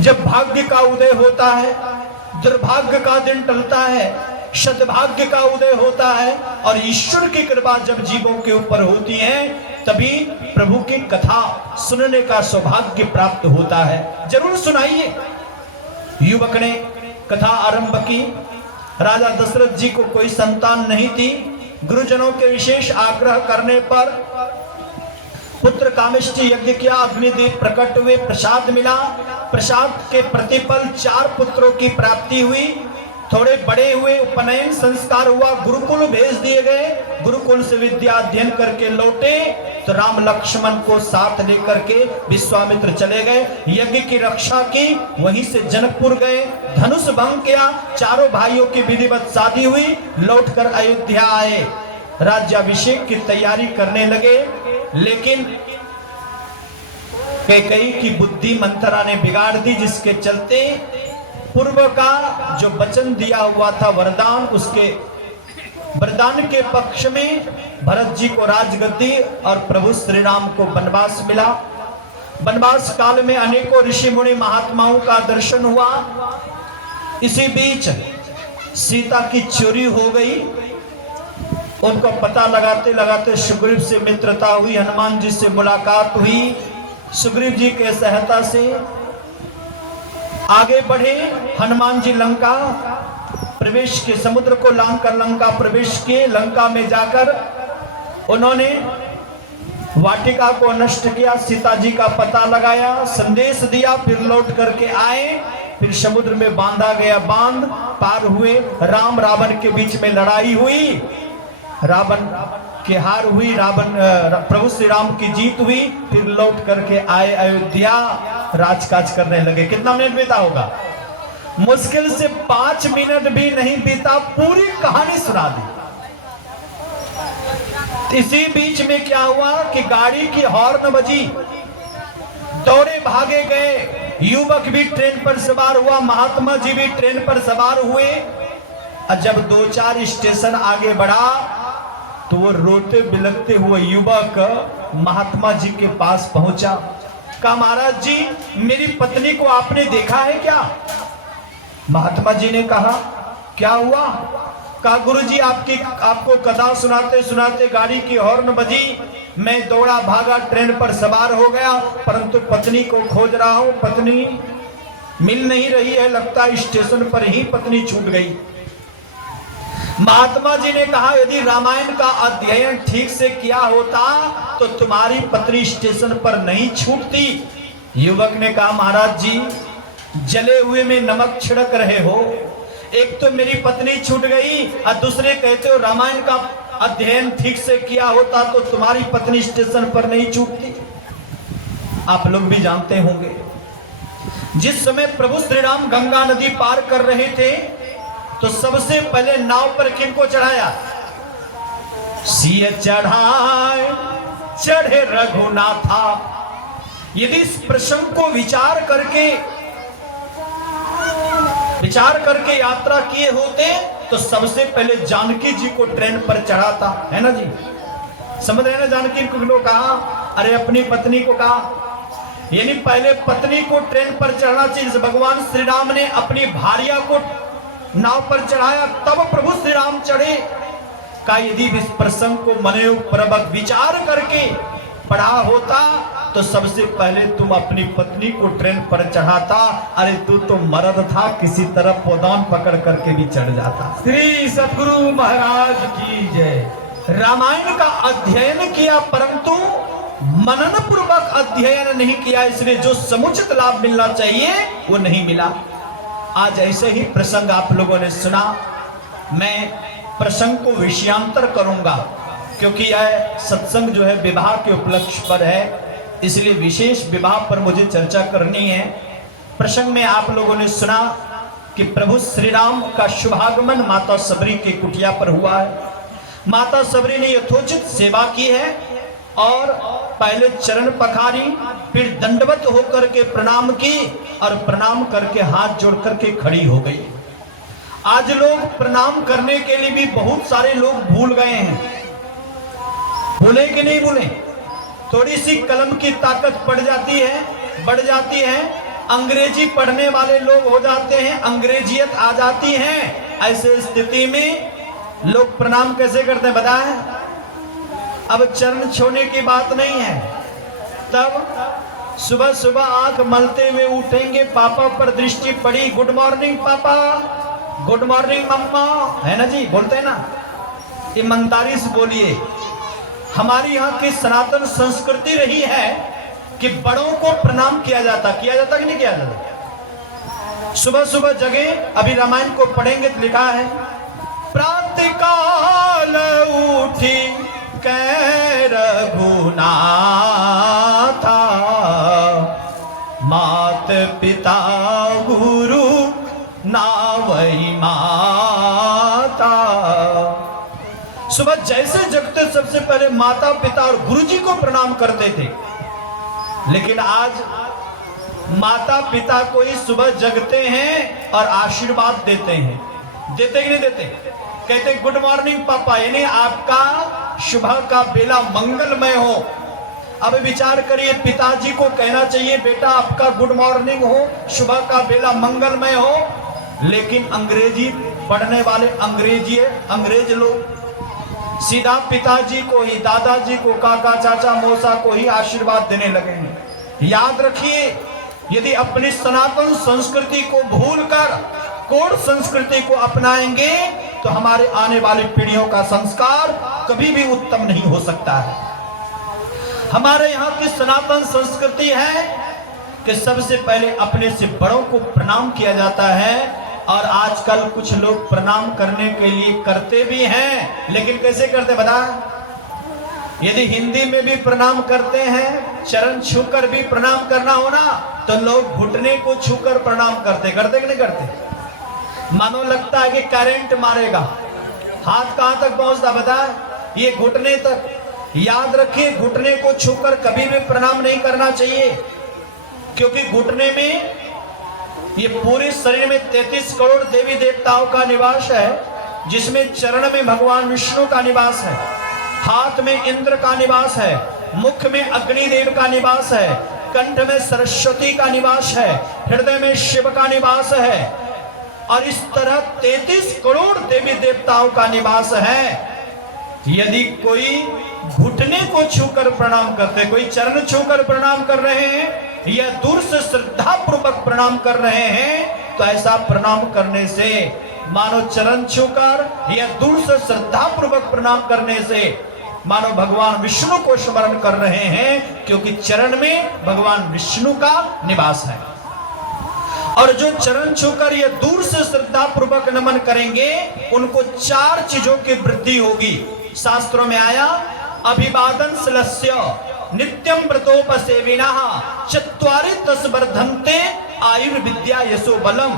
जब भाग्य का उदय होता है, दुर्भाग्य का दिन टलता है, सद्भाग्य का उदय होता है और ईश्वर की कृपा जब जीवों के ऊपर होती है, तभी प्रभु की कथा सुनने का सौभाग्य प्राप्त होता है। जरूर सुनाइए। युवक ने कथा आरंभ की। राजा दशरथ जी को कोई संतान नहीं थी। गुरुजनों के विशेष आग्रह करने पर पुत्र कामिष्टि यज्ञ किया, अग्निदेव प्रकट हुए, प्रसाद मिला। प्रसाद के प्रतिफल 4 पुत्रों की प्राप्ति हुई। थोड़े बड़े हुए, उपनयन संस्कार हुआ, गुरुकुल भेज दिए गए। गुरुकुल से विद्या अध्ययन करके लौटे तो राम लक्ष्मण को साथ लेकर के विश्वामित्र चले गए, यज्ञ की रक्षा की। वहीं से जनकपुर गए, धनुष भंग किया, चारों भाइयों की विधिवत शादी हुई। लौटकर अयोध्या आए, राज्याभिषेक की तैयारी करने लगे, लेकिन कैकेयी की बुद्धि मंथरा ने बिगाड़ दी, जिसके चलते पूर्व का जो वचन दिया हुआ था वरदान, उसके वरदान के पक्ष में भरत जी को राजगद्दी और प्रभु श्री राम को वनवास मिला। वनवास काल में अनेकों ऋषि मुनि महात्माओं का दर्शन हुआ। इसी बीच सीता की चोरी हो गई। उनको पता लगाते लगाते सुग्रीव से मित्रता हुई, हनुमान जी से मुलाकात हुई। सुग्रीव जी के सहायता से आगे बढ़े। हनुमान जी लंका प्रवेश के, समुद्र को लांघ कर लंका प्रवेश किए। लंका में जाकर उन्होंने वाटिका को नष्ट किया, सीता जी का पता लगाया, संदेश दिया, फिर लौट करके आए। फिर समुद्र में बांधा गया बांध पार हुए। राम रावण के बीच में लड़ाई हुई, रावण की हार हुई, प्रभु श्री राम की जीत हुई। फिर लौट करके आए अयोध्या, राजकाज करने लगे। कितना मिनट बीता होगा? मुश्किल से 5 मिनट भी नहीं बीता, पूरी कहानी सुना दी। इसी बीच में क्या हुआ कि गाड़ी की हॉर्न बजी, दौड़े भागे गए। युवक भी ट्रेन पर सवार हुआ, महात्मा जी भी ट्रेन पर सवार हुए। और जब 2-4 स्टेशन आगे बढ़ा तो वो रोते बिलखते हुए युवक महात्मा जी के पास पहुंचा। कहा, महाराज जी मेरी पत्नी को आपने देखा है क्या? महात्मा जी ने कहा, क्या हुआ? कहा, गुरुजी आपको कथा सुनाते सुनाते गाड़ी की हॉर्न बजी, मैं दौड़ा भागा, ट्रेन पर सवार हो गया, परंतु पत्नी को खोज रहा हूं, पत्नी मिल नहीं रही है, लगता है स्टेशन पर ही पत्नी छूट गई। महात्मा जी ने कहा, यदि रामायण का अध्ययन ठीक से किया होता तो तुम्हारी पत्नी स्टेशन पर नहीं छूटती। युवक ने कहा, महाराज जी जले हुए में नमक छिड़क रहे हो। एक तो मेरी पत्नी छूट गई और दूसरे कहते हो रामायण का अध्ययन ठीक से किया होता तो तुम्हारी पत्नी स्टेशन पर नहीं छूटती। आप लोग भी जानते होंगे, जिस समय प्रभु श्री राम गंगा नदी पार कर रहे थे तो सबसे पहले नाव पर किनको चढ़ाया? सिय चढ़ाए चढ़े रघुनाथा। यदि इस प्रसंग को विचार करके यात्रा किए होते तो सबसे पहले जानकी जी को ट्रेन पर चढ़ाता, है ना जी? समझ रहे ना? जानकी को कहा, अरे अपनी पत्नी को कहा, यानी पहले पत्नी को ट्रेन पर चढ़ना चाहिए। भगवान श्री राम ने अपनी भार्या को नाव पर चढ़ाया, तब प्रभु श्री राम चढ़े। का यदि इस प्रसंग को मनोपूर्वक विचार करके पढ़ा होता तो सबसे पहले तुम अपनी पत्नी को ट्रेन पर चढ़ाता। अरे तू तो मर्द था, किसी तरह पौदान पकड़ करके भी चढ़ जाता। श्री सद्गुरु महाराज की जय। रामायण का अध्ययन किया परंतु मनन पूर्वक अध्ययन नहीं किया, इसलिए जो समुचित लाभ मिलना चाहिए वो नहीं मिला। आज ऐसे ही प्रसंग आप लोगों ने सुना। मैं प्रसंग को विषयांतर करूंगा क्योंकि यह सत्संग जो है विवाह के उपलक्ष्य पर है। इसलिए विशेष विवाह पर मुझे चर्चा करनी है। प्रसंग में आप लोगों ने सुना कि प्रभु श्री राम का शुभागमन माता सबरी के कुटिया पर हुआ है। माता सबरी ने यथोचित सेवा की है और पहले चरण पखारी, फिर दंडवत होकर के प्रणाम की और प्रणाम करके हाथ जोड़ करके खड़ी हो गई। आज लोग प्रणाम करने के लिए भी बहुत सारे लोग भूल गए हैं। भूले कि नहीं भूले? थोड़ी सी कलम की ताकत बढ़ जाती है, अंग्रेजी पढ़ने वाले लोग हो जाते हैं, अंग्रेजियत आ जाती है। ऐसे स्थिति में लोग प्रणाम कैसे करते हैं बताएं? अब चरण छूने की बात नहीं है। तब सुबह सुबह आंख मलते हुए उठेंगे, पापा पर दृष्टि पड़ी, गुड मॉर्निंग पापा, गुड मॉर्निंग मम्मा, है ना जी, बोलते हैं ना, ईमानदारी से बोलिए। हमारी यहाँ की सनातन संस्कृति रही है कि बड़ों को प्रणाम किया जाता कि नहीं किया जाता। सुबह सुबह जगे, अभी रामायण को पढ़ेंगे तो लिखा है, प्रातःकाल उठी कै रघुनाथा, मात पिता गुरु नावई माता। सुबह जैसे जगते सबसे पहले माता पिता और गुरु जी को प्रणाम करते थे। लेकिन आज माता पिता को ही सुबह जगते हैं और आशीर्वाद देते हैं। देते कि नहीं देते? कहते गुड मॉर्निंग पापा, यानी आपका सुबह का बेला मंगलमय हो। अब विचार करिए, पिताजी को कहना चाहिए बेटा आपका गुड मॉर्निंग हो, सुबह का बेला मंगलमय हो। लेकिन अंग्रेजी पढ़ने वाले अंग्रेज लोग सीधा पिताजी को ही, दादाजी को, काका चाचा मौसा को ही आशीर्वाद देने लगे हैं। याद रखिए, यदि अपनी सनातन संस्कृति को भूलकर कोड संस्कृति को अपनाएंगे तो हमारे आने वाली पीढ़ियों का संस्कार कभी भी उत्तम नहीं हो सकता है। हमारे यहाँ की सनातन संस्कृति है कि सबसे पहले अपने से बड़ों को प्रणाम किया जाता है। और आजकल कुछ लोग प्रणाम करने के लिए करते भी हैं, लेकिन कैसे करते बता? यदि हिंदी में भी प्रणाम करते हैं, चरण छूकर भी प्रणाम करना हो ना, तो लोग घुटने को छूकर प्रणाम करते कि नहीं करते? मानो लगता है कि करंट मारेगा। हाथ कहां तक पहुंचता बता? ये घुटने तक। याद रखिए, घुटने को छूकर कभी भी प्रणाम नहीं करना चाहिए, क्योंकि घुटने में ये पूरे शरीर में 33 करोड़ देवी देवताओं का निवास है, जिसमें चरण में भगवान विष्णु का निवास है, हाथ में इंद्र का निवास है, मुख में अग्निदेव का निवास है, कंठ में सरस्वती का निवास है, हृदय में शिव का निवास है, और इस तरह 33 करोड़ देवी देवताओं का निवास है। यदि कोई घुटने को छूकर प्रणाम करते, कोई चरण छूकर प्रणाम कर रहे हैं या दूर से श्रद्धा पूर्वक प्रणाम कर रहे हैं, तो ऐसा प्रणाम करने से, मानो चरण छूकर या दूर से श्रद्धा पूर्वक प्रणाम करने से मानो भगवान विष्णु को स्मरण कर रहे हैं, क्योंकि चरण में भगवान विष्णु का निवास है। और जो चरण छूकर या दूर से श्रद्धा पूर्वक नमन करेंगे, उनको 4 चीजों की वृद्धि होगी। शास्त्रों में आया, अभिवादन श्लस्य नित्यम व्रतोपसेविनः चत्वारि तस् वर्धन्ते आयुर्विद्या यशो बलम।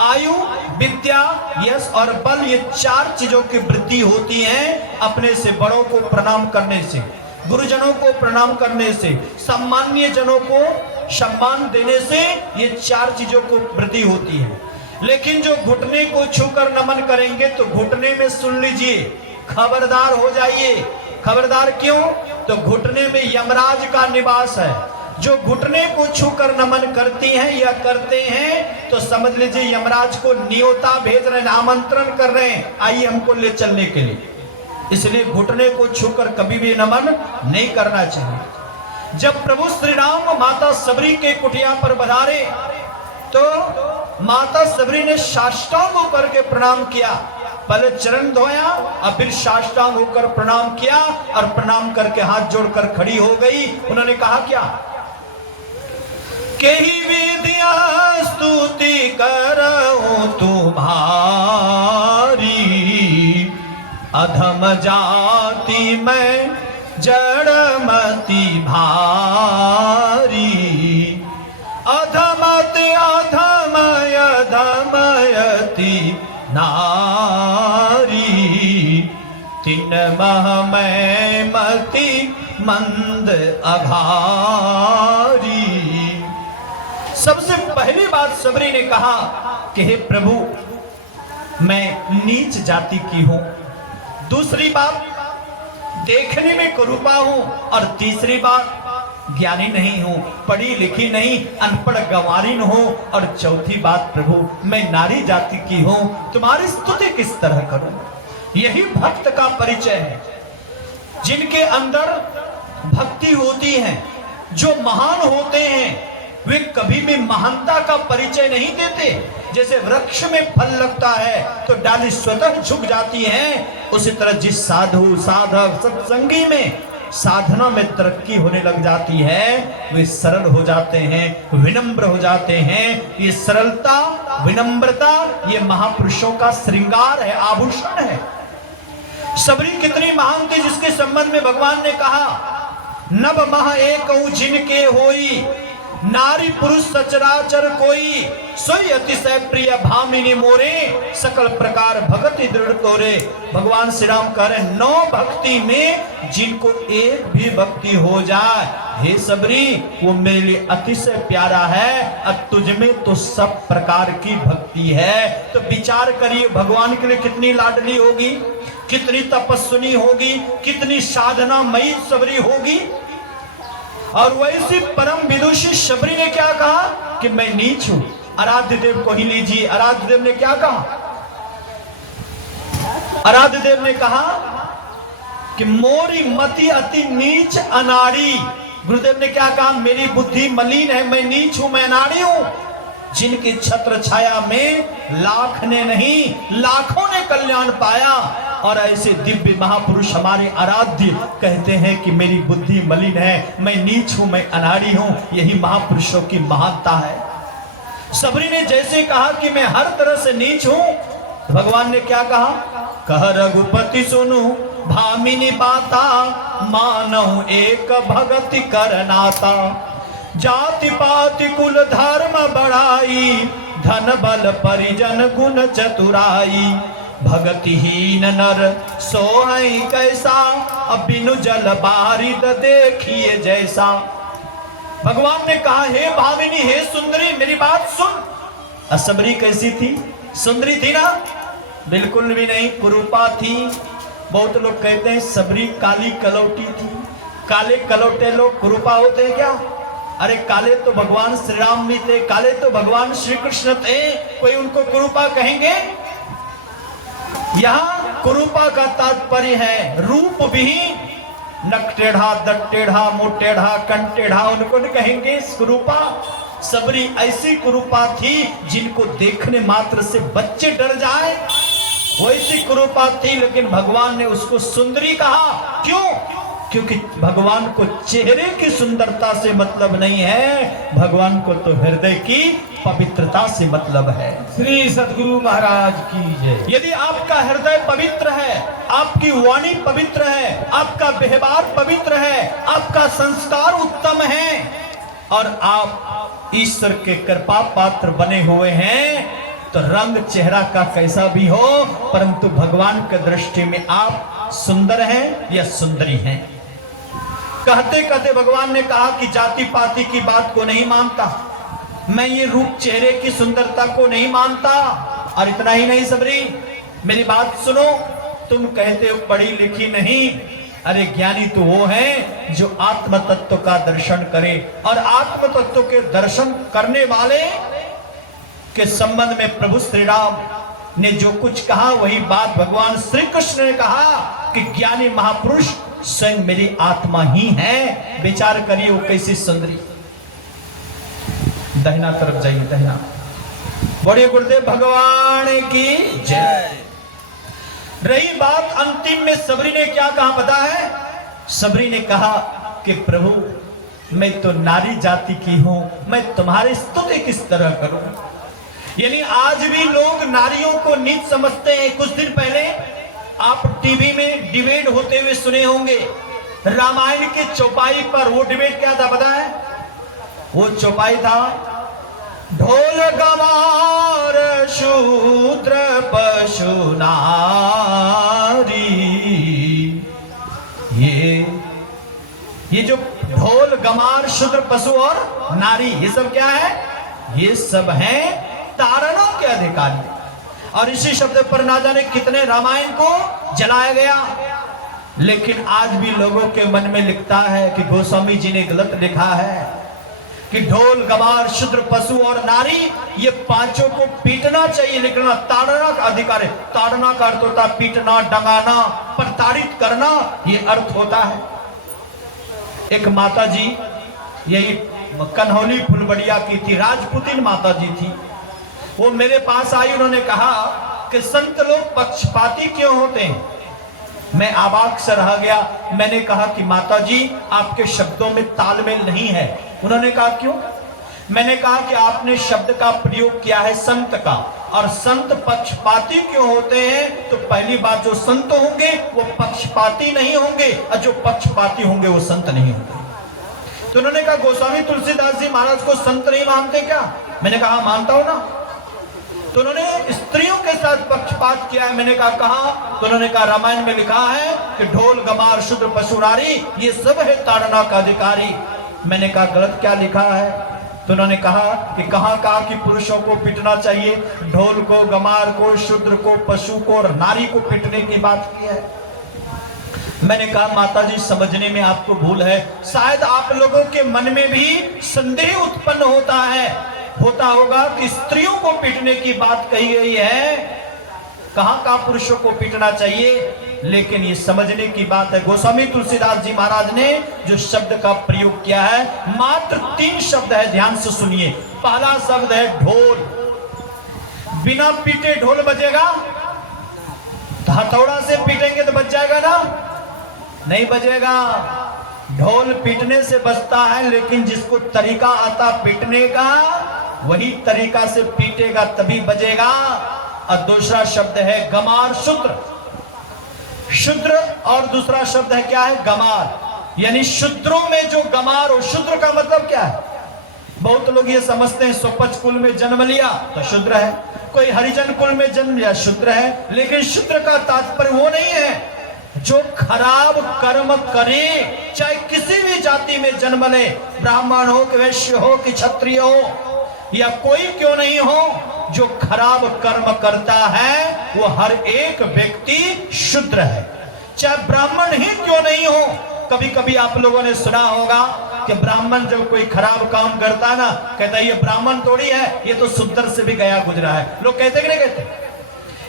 आयु, विद्या, यश और बल, ये 4 चीजों की वृद्धि होती है अपने से बड़ों को प्रणाम करने से, गुरुजनों को प्रणाम करने से, सम्माननीय जनों को सम्मान देने से। ये 4 चीजों को वृद्धि होती है। लेकिन जो घुटने को छूकर नमन करेंगे, तो घुटने में सुन लीजिए, खबरदार हो जाइए। खबरदार क्यों? तो घुटने में यमराज का निवास है। जो घुटने को छूकर नमन करती हैं या करते हैं, तो समझ लीजिए यमराज को न्योता भेज रहे हैं, आमंत्रण कर रहे हैं, आइए हमको ले चलने के लिए। इसलिए घुटने को छूकर कभी भी नमन नहीं करना चाहिए। जब प्रभु श्री राम माता सबरी के कुटिया पर पधारे, तो माता सबरी ने साष्टांग होकर के प्रणाम किया। पहले चरण धोया और फिर साष्टांग होकर प्रणाम किया, और प्रणाम करके हाथ जोड़कर खड़ी हो गई। उन्होंने कहा क्या? केही विद्या स्तुति करऊं तुम्हारी, अधम जाति में जड़मति अति भारी। अधमति अधमय अधमयति नारी, तिन मह मैं मति मंद अघारी। सबसे पहली बात सबरी ने कहा कि हे प्रभु, मैं नीच जाति की हूं। दूसरी बात, देखने में कुरूपा हूं। और तीसरी बात, ज्ञानी नहीं हूं, पढ़ी लिखी नहीं, अनपढ़ गंवारिन हूं। और चौथी बात, प्रभु मैं नारी जाति की हूं, तुम्हारी स्तुति किस तरह करूं। यही भक्त का परिचय है। जिनके अंदर भक्ति होती है, जो महान होते हैं, वे कभी भी महानता का परिचय नहीं देते। जैसे वृक्ष में फल लगता है तो डाली स्वतः झुक जाती है, उसी तरह जिस साधु साधक सत्संगी में साधना में तरक्की होने लग जाती है, वे सरल हो जाते हैं, विनम्र हो जाते हैं। ये सरलता, विनम्रता, ये महापुरुषों का श्रृंगार है, आभूषण है। सबरी कितनी महान थी, जिसके संबंध में भगवान ने कहा, नभ मह एक जिनके होई, नारी पुरुष सचराचर कोई, सोई अतिशय प्रिय भामिनी मोरे, सकल प्रकार भगति दृढ़ तोरे। भगवान श्री राम कह रहे, 9 भक्ति में जिनको एक भी भक्ति हो जाए, हे सबरी, वो मेरे लिए अतिशय प्यारा है। और तुझ में तो सब प्रकार की भक्ति है। तो विचार करिए, भगवान के लिए कितनी लाडली होगी, कितनी तपस्विनी होगी, कितनी साधना मई सबरी होगी। और वैसी परम विदुषी शबरी ने क्या कहा कि मैं नीच हूं। आराध्य देव को ही लीजिए, आराध्य देव ने क्या कहा? आराध्य देव ने कहा कि मोरी मति अति नीच अनाड़ी। गुरुदेव ने क्या कहा? मेरी बुद्धि मलिन है, मैं नीच हूं, मैं अनाड़ी हूं। जिनकी छत्र छाया में लाख ने नहीं, लाखों ने कल्याण पाया। और ऐसे दिव्य महापुरुष हमारे आराध्य कहते हैं कि मेरी बुद्धि मलिन है, मैं नीच हूं, मैं अनाड़ी हूं। यही महापुरुषों की महानता है। सबरी ने जैसे कहा कि मैं हर तरह से नीच हूं, भगवान ने क्या कहा? कह रघुपति सुनु भामिनी बाता, मानहु एक भगति करनाता। जाति पाति कुल धर्म बढ़ाई, धन बल परिजन गुण चतुराई। भगतिहीन नर सोहै कैसा, अब बिनु जल बारिद देखिए जैसा। भगवान ने कहा, हे भामिनी, हे सुंदरी, मेरी बात सुन। सबरी कैसी थी? सुंदरी थी ना? बिल्कुल भी नहीं, कुरूपा थी। बहुत लोग कहते हैं सबरी काली कलौटी थी। काले कलौटे लोग कुरूपा होते हैं क्या? अरे काले तो भगवान श्री राम भी थे, काले तो भगवान श्री कृष्ण थे, कोई उनको कुरूपा कहेंगे? यहाँ कुरूपा का तात्पर्य है रूप विहीन, नक टेढ़ा, दंत टेढ़ा, मुंह टेढ़ा, कंठ टेढ़ा, उनको नहीं कहेंगे कुरूपा। सबरी ऐसी कुरूपा थी जिनको देखने मात्र से बच्चे डर जाए, वैसी कुरूपा थी। लेकिन भगवान ने उसको सुंदरी कहा। क्यों? क्योंकि भगवान को चेहरे की सुंदरता से मतलब नहीं है, भगवान को तो हृदय की पवित्रता से मतलब है। श्री सद्गुरु महाराज की जय। यदि आपका हृदय पवित्र है, आपकी वाणी पवित्र है, आपका व्यवहार पवित्र है, आपका संस्कार उत्तम है और आप ईश्वर के कृपा पात्र बने हुए हैं, तो रंग चेहरा का कैसा भी हो, परंतु भगवान के दृष्टि में आप सुंदर हैं या सुंदरी हैं। कहते कहते भगवान ने कहा कि जाति पाति की बात को नहीं मानता, मैं ये रूप चेहरे की सुंदरता को नहीं मानता। और इतना ही नहीं सबरी, मेरी बात सुनो, तुम कहते हो पढ़ी लिखी नहीं, अरे ज्ञानी तो वो है जो आत्म तत्व का दर्शन करे। और आत्म तत्व के दर्शन करने वाले के संबंध में प्रभु श्री राम ने जो कुछ कहा वही बात भगवान श्री कृष्ण ने कहा कि ज्ञानी महापुरुष स्वयं मेरी आत्मा ही है। विचार करिए वो कैसी सुंदरी। दहिना तरफ जाइए, दहिना। बड़े गुरुदेव भगवान की जय। रही बात अंतिम में सबरी ने क्या कहा पता है? सबरी ने कहा कि प्रभु मैं तो नारी जाति की हूं, मैं तुम्हारी स्तुति किस तरह करूं। यानी आज भी लोग नारियों को नीच समझते हैं। कुछ दिन पहले आप टीवी में डिबेट होते हुए सुने होंगे रामायण की चौपाई पर वो डिबेट क्या था पता है? वो चौपाई था ढोल गवार शूद्र पशु नारी। ये जो ढोल गमार शूद्र पशु और नारी, ये सब क्या है? ये सब हैं तारणों के अधिकारी। और इसी शब्द पर ना जाने कितने रामायण को जलाया गया। लेकिन आज भी लोगों के मन में लिखता है कि गोस्वामी जी ने गलत लिखा है कि ढोल गवार शूद्र पशु और नारी ये पांचों को पीटना चाहिए, लिखना ताड़ना का अधिकार है। ताड़ना का अर्थ होता है पीटना, डंगाना, प्रताड़ित करना, ये अर्थ होता है। एक माता जी यही कन्हौली फुलबड़िया की थी, राजपुतिन माता जी थी। वो मेरे पास आई, उन्होंने कहा कि संत लोग पक्षपाती क्यों होते हैं? मैं अवाक से रह गया। मैंने कहा कि माता जी आपके शब्दों में तालमेल नहीं है। उन्होंने कहा क्यों? मैंने कहा कि आपने शब्द का प्रयोग किया है संत का, और संत पक्षपाती क्यों होते हैं? तो पहली बात, जो संत होंगे वो पक्षपाती नहीं होंगे, और जो पक्षपाती होंगे वो संत नहीं होंगे। तो उन्होंने कहा गोस्वामी तुलसीदास जी महाराज को संत नहीं मानते क्या? मैंने कहा मानता हूं ना। तो उन्होंने स्त्रियों के साथ पक्षपात किया है। मैंने कहा तो उन्होंने कहा रामायण में लिखा है कि ढोल गमार शूद्र पशु नारी ये सब है ताड़ना का अधिकारी। मैंने कहा गलत क्या लिखा है? तो उन्होंने कहा कि कहा कि पुरुषों को पीटना चाहिए, ढोल को, गमार को, शूद्र को, पशु को और नारी को पीटने की बात की है। मैंने कहा माता जी समझने में आपको भूल है, शायद आप लोगों के मन में भी संदेह उत्पन्न होता होगा कि स्त्रियों को पीटने की बात कही गई है, कहां पुरुषों को पीटना चाहिए। लेकिन ये समझने की बात है, गोस्वामी तुलसीदास जी महाराज ने जो शब्द का प्रयोग किया है, मात्र 3 शब्द है, ध्यान से सुनिए। पहला शब्द है ढोल। बिना पीटे ढोल बजेगा? तो हथौड़ा से पीटेंगे तो बज जाएगा ना? नहीं बजेगा। ढोल पीटने से बजता है, लेकिन जिसको तरीका आता पीटने का वही तरीका से पीटेगा तभी बजेगा। और दूसरा शब्द है गमार शूद्र। शूद्र और दूसरा शब्द है क्या है? गमार। यानी शूद्रों में जो गमार हो, शूद्र का मतलब क्या है? बहुत लोग ये समझते हैं स्वपच कुल में जन्म लिया तो शूद्र है, कोई हरिजन कुल में जन्म लिया शूद्र है। लेकिन शूद्र का तात्पर्य वो नहीं है जो खराब कर्म करे, चाहे किसी भी जाति में जन्म ले, ब्राह्मण हो कि वैश्य हो कि क्षत्रिय हो या कोई क्यों नहीं हो, जो खराब कर्म करता है वो हर एक व्यक्ति शूद्र है, चाहे ब्राह्मण ही क्यों नहीं हो। कभी कभी आप लोगों ने सुना होगा कि ब्राह्मण जब कोई खराब काम करता है ना, कहता है ये ब्राह्मण थोड़ी है, ये तो शूद्र से भी गया गुजरा है। लोग कहते कि नहीं कहते?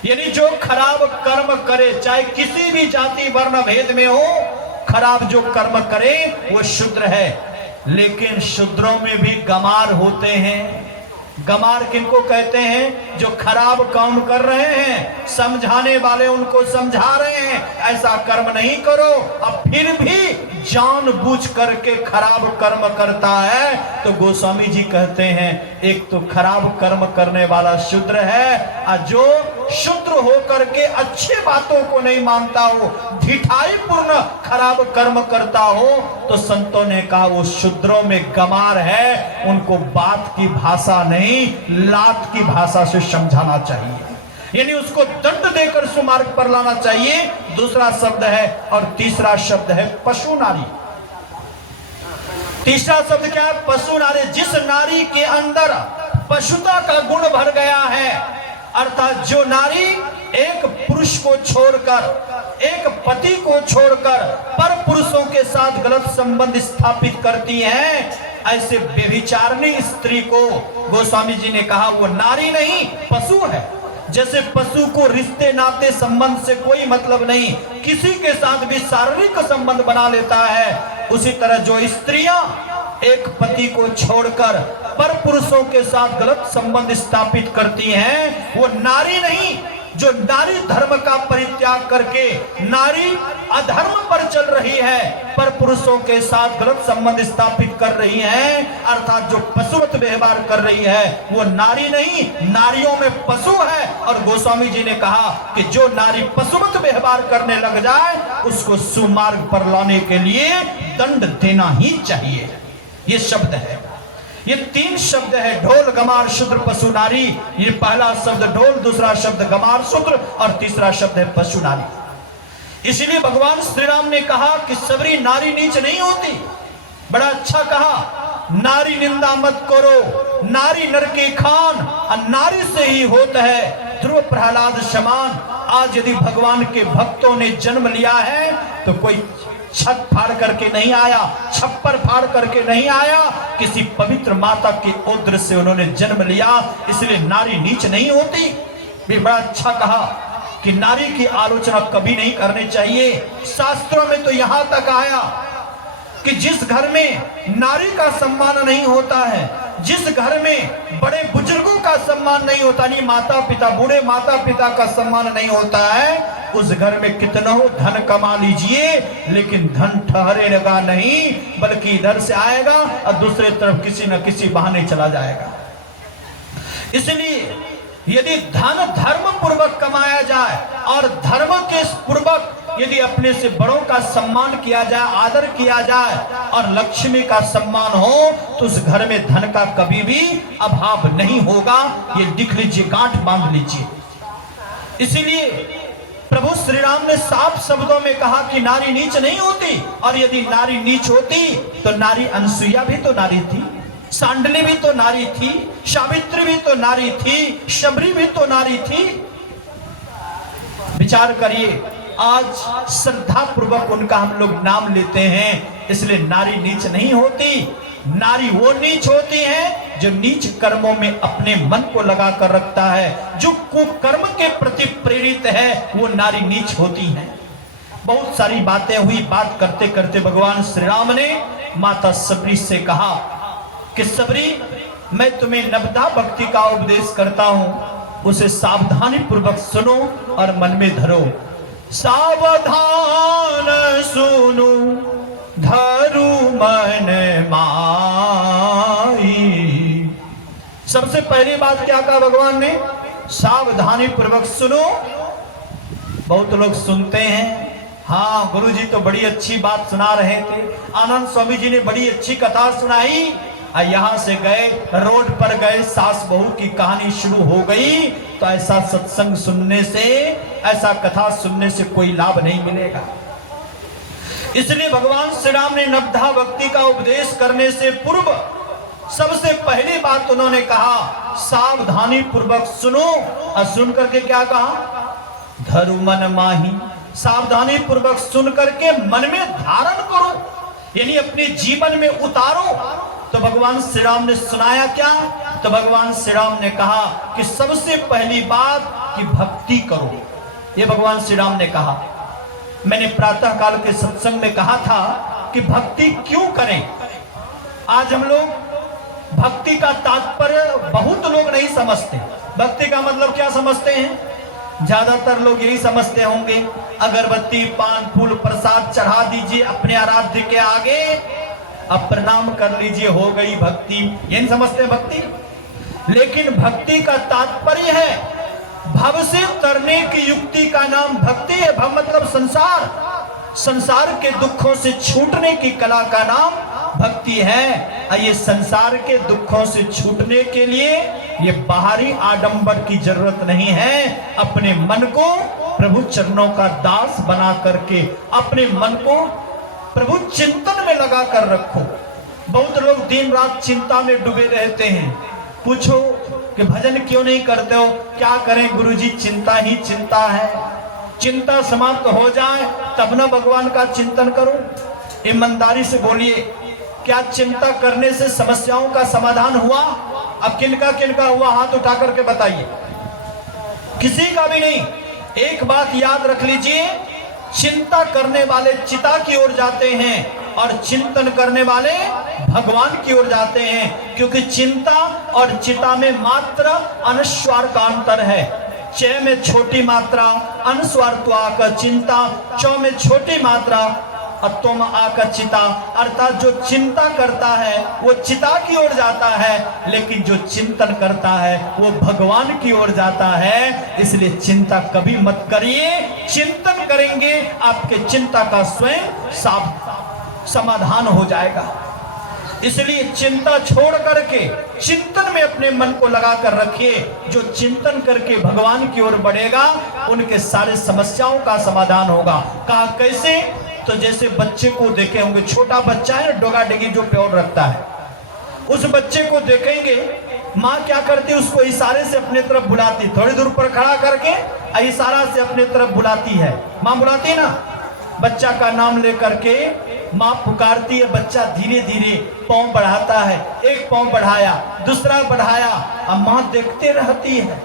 यानी जो खराब कर्म करे, चाहे किसी भी जाति वर्ण भेद में हो, खराब जो कर्म करे वो शूद्र है। लेकिन शूद्रों में भी गमार होते हैं। गमार किनको कहते हैं? जो खराब काम कर रहे हैं, समझाने वाले उनको समझा रहे हैं ऐसा कर्म नहीं करो, अब फिर भी जानबूझ करके खराब कर्म करता है, तो गोस्वामी जी कहते हैं एक तो खराब कर्म करने वाला शूद्र है, और जो शूद्र होकर के अच्छे बातों को नहीं मानता हो, ढिठाई पूर्ण खराब कर्म करता हो, तो संतों ने कहा वो शूद्रों में गमार है। उनको बात की भाषा नहीं, लात की भाषा से समझाना चाहिए, यानी उसको दंड देकर सुमार्ग पर लाना चाहिए। दूसरा शब्द है, और तीसरा शब्द है पशु नारी। तीसरा शब्द क्या है? पशु नारी। जिस नारी के अंदर पशुता का गुण भर गया है, अर्थात जो नारी एक पुरुष को छोड़कर, एक पति को छोड़कर पर पुरुषों के साथ गलत संबंध स्थापित करती है, ऐसे व्यभिचारिणी स्त्री को गोस्वामी जी ने कहा वो नारी नहीं पशु है। जैसे पशु को रिश्ते नाते संबंध से कोई मतलब नहीं, किसी के साथ भी शारीरिक संबंध बना लेता है, उसी तरह जो स्त्रियां एक पति को छोड़कर पर पुरुषों के साथ गलत संबंध स्थापित करती हैं, वो नारी नहीं जो नारी धर्म का परित्याग करके नारी अधर्म पर चल रही है, पर पुरुषों के साथ गलत संबंध स्थापित कर रही है, अर्थात जो पशुवत व्यवहार कर रही है वो नारी नहीं, नारियों में पशु है। और गोस्वामी जी ने कहा कि जो नारी पशुवत व्यवहार करने लग जाए उसको सुमार्ग पर लाने के लिए दंड देना ही चाहिए। ये शब्द है, ये 3 शब्द है, ढोल गमार शूद्र पशु नारी। ये पहला शब्द ढोल, दूसरा शब्द गमार शूद्र और तीसरा शब्द है पशु नारी। इसलिए भगवान श्री राम ने कहा कि सबरी नारी नीच नहीं होती। बड़ा अच्छा कहा, नारी निंदा मत करो, नारी नर के खान, और नारी से ही होता है ध्रुव प्रहलाद समान। आज यदि भगवान के भक्तों ने जन्म लिया है तो कोई छत फाड़ करके नहीं आया, छप्पर फाड़ करके नहीं आया, किसी पवित्र माता के उदर से उन्होंने जन्म लिया, इसलिए नारी नीच नहीं होती। भी बड़ा अच्छा कहा कि नारी की आलोचना कभी नहीं करनी चाहिए। शास्त्रों में तो यहां तक आया कि जिस घर में नारी का सम्मान नहीं होता है, जिस घर में बड़े बुजुर्गों का सम्मान नहीं होता, नहीं माता पिता, बूढ़े माता पिता का सम्मान नहीं होता है, उस घर में कितना हो धन कमा लीजिए लेकिन धन ठहरेगा नहीं, बल्कि इधर से आएगा और दूसरे तरफ किसी न किसी बहाने चला जाएगा। इसलिए यदि धन धर्म पूर्वक कमाया जाए और धर्म के पूर्वक यदि अपने से बड़ों का सम्मान किया जाए, आदर किया जाए और लक्ष्मी का सम्मान हो तो उस घर में धन का कभी भी अभाव नहीं होगा। ये लिख लीजिए, गांठ बांध लीजिए। इसीलिए प्रभु श्री राम ने साफ शब्दों में कहा कि नारी नीच नहीं होती, और यदि नारी नीच होती तो नारी अनसुईया भी तो नारी थी, सांडली भी तो नारी थी, सावित्री भी तो नारी थी, शबरी भी तो नारी थी। विचार करिए, आज श्रद्धा पूर्वक उनका हम लोग नाम लेते हैं, इसलिए नारी नीच नहीं होती। नारी वो नीच होती है जो नीच कर्मों में अपने मन को लगा कर रखता है, जो कुकर्म के प्रति प्रेरित है, वो नारी नीच होती है। बहुत सारी बातें हुई, बात करते करते भगवान श्री राम ने माता सबरी से कहा कि सबरी, मैं तुम्हें नवदा भक्ति का उपदेश करता हूं, उसे सावधानी पूर्वक सुनो और मन में धरो। सावधान सुनो धरु मन माई। सबसे पहली बात क्या कहा भगवान ने? सावधानी पूर्वक सुनो। बहुत लोग सुनते हैं, हाँ गुरुजी तो बड़ी अच्छी बात सुना रहे थे, आनंद स्वामी जी ने बड़ी अच्छी कथा सुनाई, यहां से गए, रोड पर गए, सास बहू की कहानी शुरू हो गई, तो ऐसा सत्संग सुनने से, ऐसा कथा सुनने से कोई लाभ नहीं मिलेगा। इसलिए भगवान श्री राम ने नवधा भक्ति का उपदेश करने से पूर्व सबसे पहली बात उन्होंने कहा, सावधानी पूर्वक सुनो। और सुन करके क्या कहा? धरु मन माही। सावधानी पूर्वक सुन करके मन में धारण करो, यानी अपने जीवन में उतारो। तो भगवान श्री राम ने सुनाया क्या? तो भगवान श्री राम ने कहा कि सबसे पहली बात कि भक्ति करो। ये भगवान श्री राम ने कहा। मैंने प्रातः काल के सत्संग में कहा था कि भक्ति क्यों करें। आज हम लोग भक्ति का तात्पर्य बहुत लोग नहीं समझते। भक्ति का मतलब क्या समझते हैं? ज्यादातर लोग यही समझते होंगे, अगरबत्ती पान फूल प्रसाद चढ़ा दीजिए अपने आराध्य के आगे, अब प्रणाम कर लीजिए, हो गई भक्ति। यही समझते हैं भक्ति। लेकिन भक्ति का तात्पर्य है भव से तरने की युक्ति का नाम भक्ति है। भव मतलब संसार, संसार के दुखों से छूटने की कला का नाम भक्ति है। ये संसार के दुखों से छूटने के लिए ये बाहरी आडंबर की जरूरत नहीं है। अपने मन को प्रभु चरणों का दास बना करके अपने मन को प्रभु चिंतन में लगा कर रखो। बहुत लोग दिन रात चिंता में डूबे रहते हैं। पूछो कि भजन क्यों नहीं करते हो? क्या करें गुरुजी, चिंता ही चिंता है। चिंता समाप्त हो जाए तब ना भगवान का चिंतन करो। ईमानदारी से बोलिए, क्या चिंता करने से समस्याओं का समाधान हुआ? अब किनका हुआ, हाथ उठा करके बताइए। किसी का भी नहीं। एक बात याद रख लीजिए, चिंता करने वाले चिता की ओर जाते हैं और चिंतन करने वाले भगवान की ओर जाते हैं, क्योंकि चिंता और चिता में मात्र अनुस्वार का अंतर है। च में छोटी मात्रा, अनुस्वार तो आकर चिंता, चौ में छोटी मात्रा, अतोम आकर चिता, अर्थात जो चिंता करता है वो चिता की ओर जाता है, लेकिन जो चिंतन करता है वो भगवान की ओर जाता है। इसलिए चिंता कभी मत करिए, चिंतन करेंगे आपके चिंता का स्वयं समाधान हो जाएगा। इसलिए चिंता छोड़ करके चिंतन में अपने मन को लगा कर रखिए। जो चिंतन करके भगवान की ओर बढ़ेगा उनके सारे समस्याओं का समाधान होगा। कहा कैसे? तो जैसे बच्चे को देखे होंगे, छोटा बच्चा है, डोगा डेगी जो प्योर रखता है, उस बच्चे को देखेंगे माँ क्या करती, उसको इशारे से अपने तरफ बुलाती, थोड़ी दूर पर खड़ा करके इशारा से अपने तरफ बुलाती है। माँ बुलाती ना, बच्चा का नाम लेकर के माँ पुकारती है, बच्चा धीरे धीरे पाँव बढ़ाता है, एक पाँव बढ़ाया, दूसरा बढ़ाया, अब माँ देखते रहती है,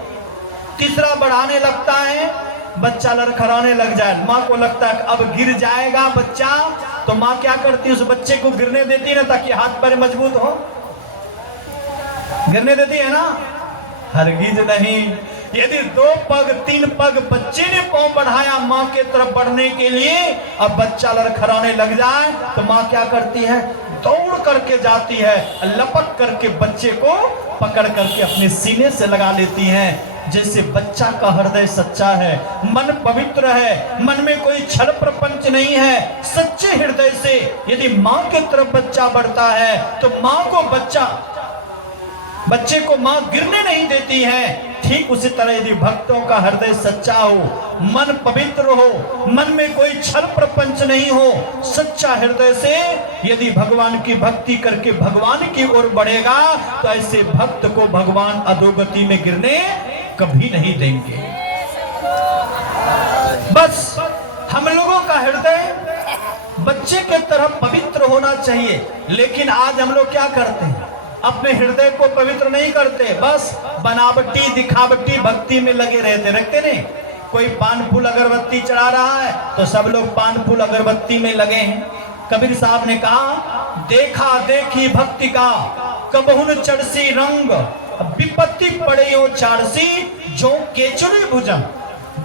तीसरा बढ़ाने लगता है, बच्चा लड़खड़ाने लग जाए, माँ को लगता है अब गिर जाएगा बच्चा, तो माँ क्या करती है, उस बच्चे को गिरने देती है ना, ताकि हाथ पैर मजबूत हो, गिरने देती है ना, हरगिज नहीं। यदि 2 पग 3 पग बच्चे ने पाँव बढ़ाया माँ के तरफ बढ़ने के लिए, अब बच्चा लड़खड़ाने लग जाए तो माँ क्या करती है, दौड़ करके जाती है, लपक करके बच्चे को पकड़ करके अपने सीने से लगा लेती है। जैसे बच्चा का हृदय सच्चा है, मन पवित्र है, मन में कोई छल प्रपंच नहीं है, सच्चे हृदय से यदि माँ के तरफ बच्चा बढ़ता है तो माँ को बच्चे को माँ गिरने नहीं देती है। ठीक उसी तरह यदि भक्तों का हृदय सच्चा हो, मन पवित्र हो, मन में कोई छल प्रपंच नहीं हो, सच्चा हृदय से यदि भगवान की भक्ति करके भगवान की ओर बढ़ेगा तो ऐसे भक्त को भगवान अधोगति में गिरने कभी नहीं देंगे। बस हम लोगों का हृदय बच्चे के तरफ पवित्र होना चाहिए। लेकिन आज हम लोग क्या करते हैं, अपने हृदय को पवित्र नहीं करते, बस बनावटी दिखावटी भक्ति में लगे रहते, रखते नहीं। कोई पान फूल अगरबत्ती चढ़ा रहा है तो सब लोग पान फूल अगरबत्ती में लगे हैं। कबीर साहब ने कहा, देखा देखी भक्ति का कबहुन चढ़सी रंग, विपत्ति पड़े ओ चारसी जो केचुरी भुजंग।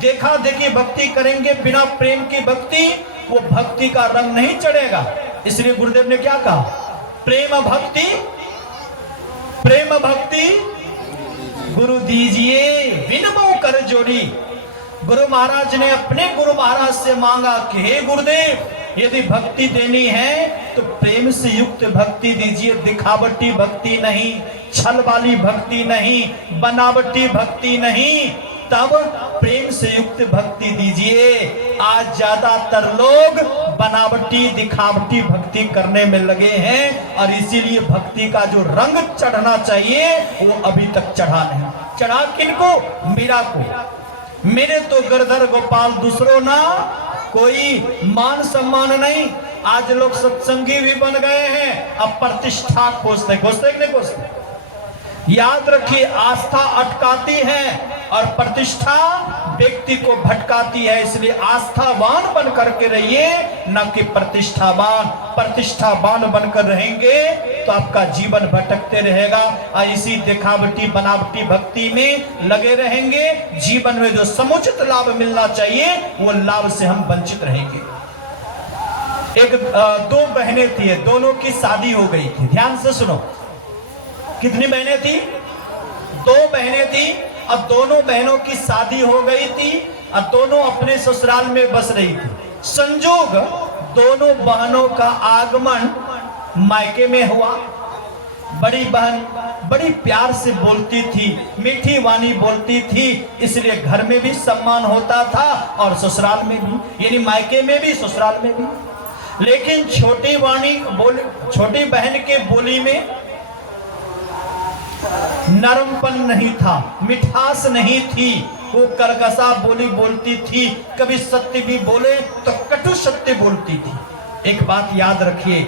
देखा देखी भक्ति करेंगे बिना प्रेम की भक्ति, वो भक्ति का रंग नहीं चढ़ेगा। इसलिए गुरुदेव ने क्या कहा, प्रेम भक्ति गुरु दीजिए विनमो कर जोड़ी। गुरु महाराज ने अपने गुरु महाराज से मांगा कि हे गुरुदेव, यदि भक्ति देनी है तो प्रेम से युक्त भक्ति दीजिए, दिखावटी भक्ति नहीं, छल वाली भक्ति नहीं, बनावटी भक्ति नहीं, तब प्रेम से युक्त भक्ति दीजिए। आज ज्यादातर लोग बनावटी दिखावटी भक्ति करने में लगे हैं और इसीलिए भक्ति का जो रंग चढ़ना चाहिए वो अभी तक चढ़ा नहीं। चढ़ा किनको? मीरा को। मेरे तो गिरधर गोपाल दूसरों ना, कोई मान सम्मान नहीं। आज लोग सत्संगी भी बन गए हैं, अब प्रतिष्ठा खोजते कि नहीं खोजते। याद रखिए, आस्था अटकाती है और प्रतिष्ठा व्यक्ति को भटकाती है। इसलिए आस्थावान बन करके रहिए, न कि प्रतिष्ठावान। प्रतिष्ठावान बनकर रहेंगे तो आपका जीवन भटकते रहेगा और इसी दिखावटी बनावटी भक्ति में लगे रहेंगे। जीवन में जो समुचित लाभ मिलना चाहिए वो लाभ से हम वंचित रहेंगे। दो बहनें थी, दोनों की शादी हो गई थी। ध्यान से सुनो, कितनी बहनें थी? 2 बहनें थी और दोनों बहनों की शादी हो गई थी और दोनों अपने ससुराल में बस रही थी। संजोग दोनों बहनों का आगमन मायके में हुआ। बड़ी बहन बड़ी प्यार से बोलती थी, मीठी वाणी बोलती थी, इसलिए घर में भी सम्मान होता था और ससुराल में भी, यानी मायके में भी ससुराल में भी। लेकिन छोटी बहन के बोली में नरमपन नहीं था, मिठास नहीं थी, वो करकसा बोली बोलती थी। कभी सत्य भी बोले तो कटु सत्य बोलती थी। एक बात याद रखिए,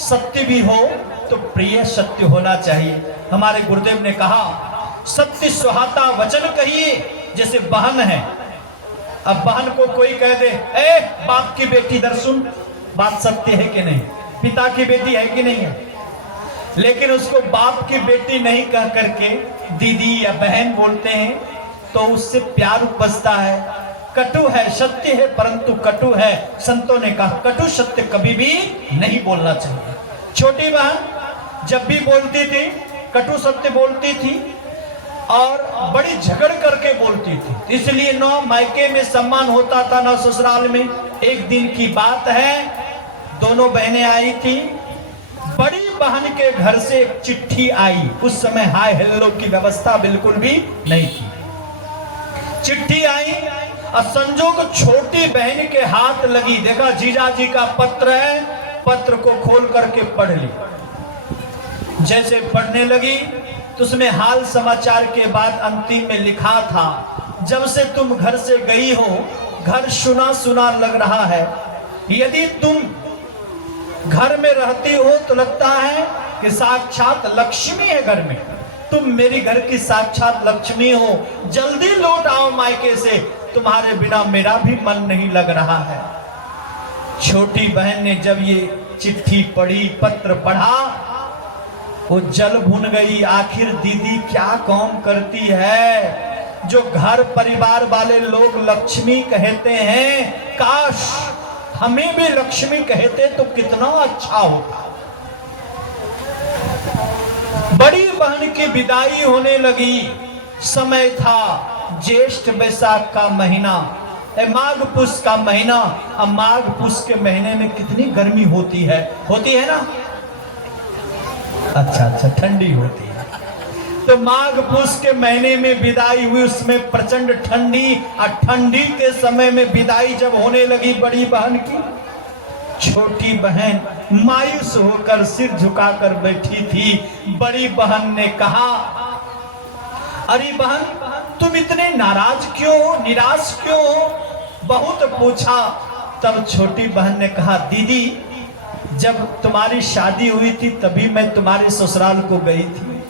सत्य भी हो तो प्रिय सत्य होना चाहिए। हमारे गुरुदेव ने कहा, सत्य सुहाता वचन कहिए। जैसे बहन है, अब बहन को कोई कह दे, ए बाप की बेटी इधर सुन, बात सत्य है कि नहीं? पिता की बेटी है कि नहीं है? लेकिन उसको बाप की बेटी नहीं कह करके दीदी या बहन बोलते हैं। तो उससे प्यार उपजता है। कटु है, सत्य है परंतु कटु है। संतों ने कहा कटु सत्य कभी भी नहीं बोलना चाहिए। छोटी बहन जब भी बोलती थी कटु सत्य बोलती थी और बड़ी झगड़ करके बोलती थी, इसलिए न मायके में सम्मान होता था न ससुराल में। एक दिन की बात है, दोनों बहनें आई थी। बड़ी बहन के घर से एक चिट्ठी आई। उस समय हाय हेलो की व्यवस्था बिल्कुल भी नहीं थी। चिट्ठी आई और संजोग छोटी बहन के हाथ लगी। देखा जीजाजी का पत्र है, पत्र को खोल करके पढ़ ली। जैसे पढ़ने लगी तो उसमें हाल समाचार के बाद अंतिम में लिखा था, जब से तुम घर से गई हो घर सुना सुना लग रहा है। यदि तुम घर में रहती हो तो लगता है कि साक्षात लक्ष्मी है घर में। तुम मेरी घर की साक्षात लक्ष्मी हो। जल्दी लौट आओ मायके से, तुम्हारे बिना मेरा भी मन नहीं लग रहा है। छोटी बहन ने जब ये चिट्ठी पढ़ी, पत्र पढ़ा, वो जल भुन गई। आखिर दीदी क्या काम करती है जो घर परिवार वाले लोग लक्ष्मी कहते हैं। काश हमें भी लक्ष्मी कहते तो कितना अच्छा होता। बड़ी बहन की विदाई होने लगी। समय था ज्येष्ठ वैशाख का महीना, माघ पुष का महीना। अब माघ पुष के महीने में कितनी गर्मी होती है ना। अच्छा ठंडी होती है। तो माघ पुष के महीने में विदाई हुई, उसमें प्रचंड ठंडी। और ठंडी के समय में विदाई जब होने लगी बड़ी बहन की, छोटी बहन मायूस होकर सिर झुकाकर बैठी थी। बड़ी बहन ने कहा, अरे बहन तुम इतने नाराज क्यों हो, निराश क्यों हो? बहुत पूछा। तब छोटी बहन ने कहा, दीदी जब तुम्हारी शादी हुई थी तभी मैं तुम्हारे ससुराल को गई थी।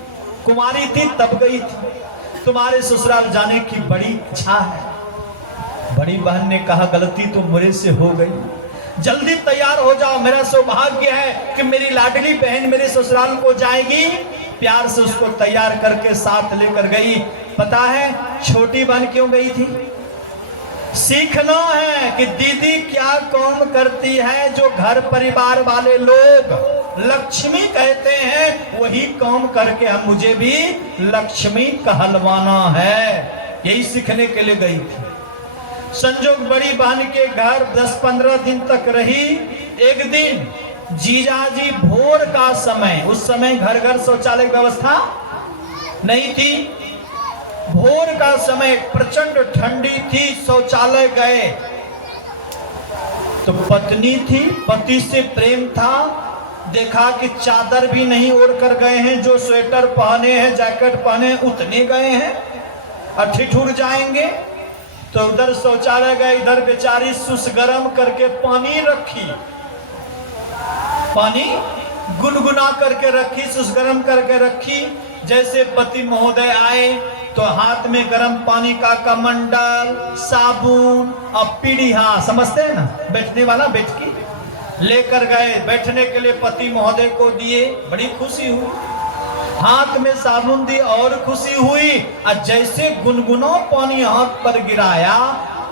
कुमारी थी तब गई थी। तुम्हारे ससुराल जाने की बड़ी इच्छा है। बड़ी बहन ने कहा, गलती तो मुझे से हो गई। जल्दी तैयार हो जाओ, मेरा सौभाग्य है कि मेरी लाडली बहन मेरे ससुराल को जाएगी। प्यार से उसको तैयार करके साथ लेकर गई। पता है छोटी बहन क्यों गई थी? सीखना है कि दीदी क्या काम करती है। जो घर परिवार वाले लोग लक्ष्मी कहते हैं वही काम करके हम मुझे भी लक्ष्मी कहलवाना है। यही सीखने के लिए गई थी। संजोग बड़ी बहन के घर 10-15 दिन तक रही। एक दिन जीजाजी भोर का समय, उस समय घर घर शौचालय की व्यवस्था नहीं थी। भोर का समय प्रचंड ठंडी थी, शौचालय गए तो पत्नी थी, पति से प्रेम था। देखा कि चादर भी नहीं ओढ़ कर गए हैं, जो स्वेटर पहने हैं जैकेट पहने हैं उतने गए हैं और ठिठुर जाएंगे। तो उधर शौचालय गए, इधर बेचारी सुस गरम करके पानी रखी, पानी गुनगुना करके रखी, सुस गरम करके रखी। जैसे पति महोदय आए तो हाथ में गर्म पानी का कमंडल, साबुन और पीढ़िया, समझते हैं ना, बैठने वाला बैठकी लेकर गए। बैठने के लिए पति महोदय को दिए। बड़ी खुशी हुई, हाथ में साबुन दी और खुशी हुई। और जैसे गुनगुना पानी हाथ पर गिराया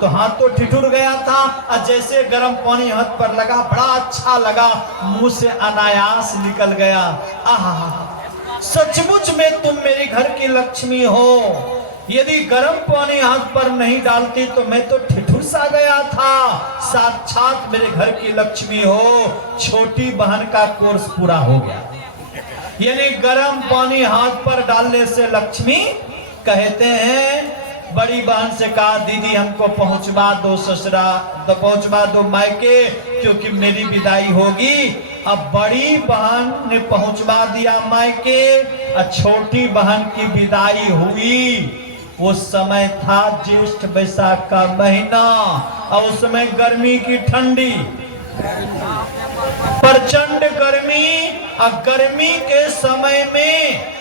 तो हाथ तो ठिठुर गया था, और जैसे गर्म पानी हाथ पर लगा बड़ा अच्छा लगा, मुंह से अनायास निकल गया, आहा सचमुच में तुम मेरे घर की लक्ष्मी हो। यदि गर्म पानी हाथ पर नहीं डालती तो मैं तो ठिठुर सा गया था। साक्षात मेरे घर की लक्ष्मी हो। छोटी बहन का कोर्स पूरा हो गया। यानी गर्म पानी हाथ पर डालने से लक्ष्मी कहते हैं। बड़ी बहन से कहा, दीदी हमको पहुंचवा दो ससुरा, तो पहुंचवा दो मायके, क्योंकि मेरी विदाई होगी। अब बड़ी बहन ने पहुंचवा दिया मायके और छोटी बहन की विदाई हुई। वो समय था ज्येष्ठ वैशाख का महीना और उस समय गर्मी की ठंडी, प्रचंड गर्मी। और गर्मी के समय में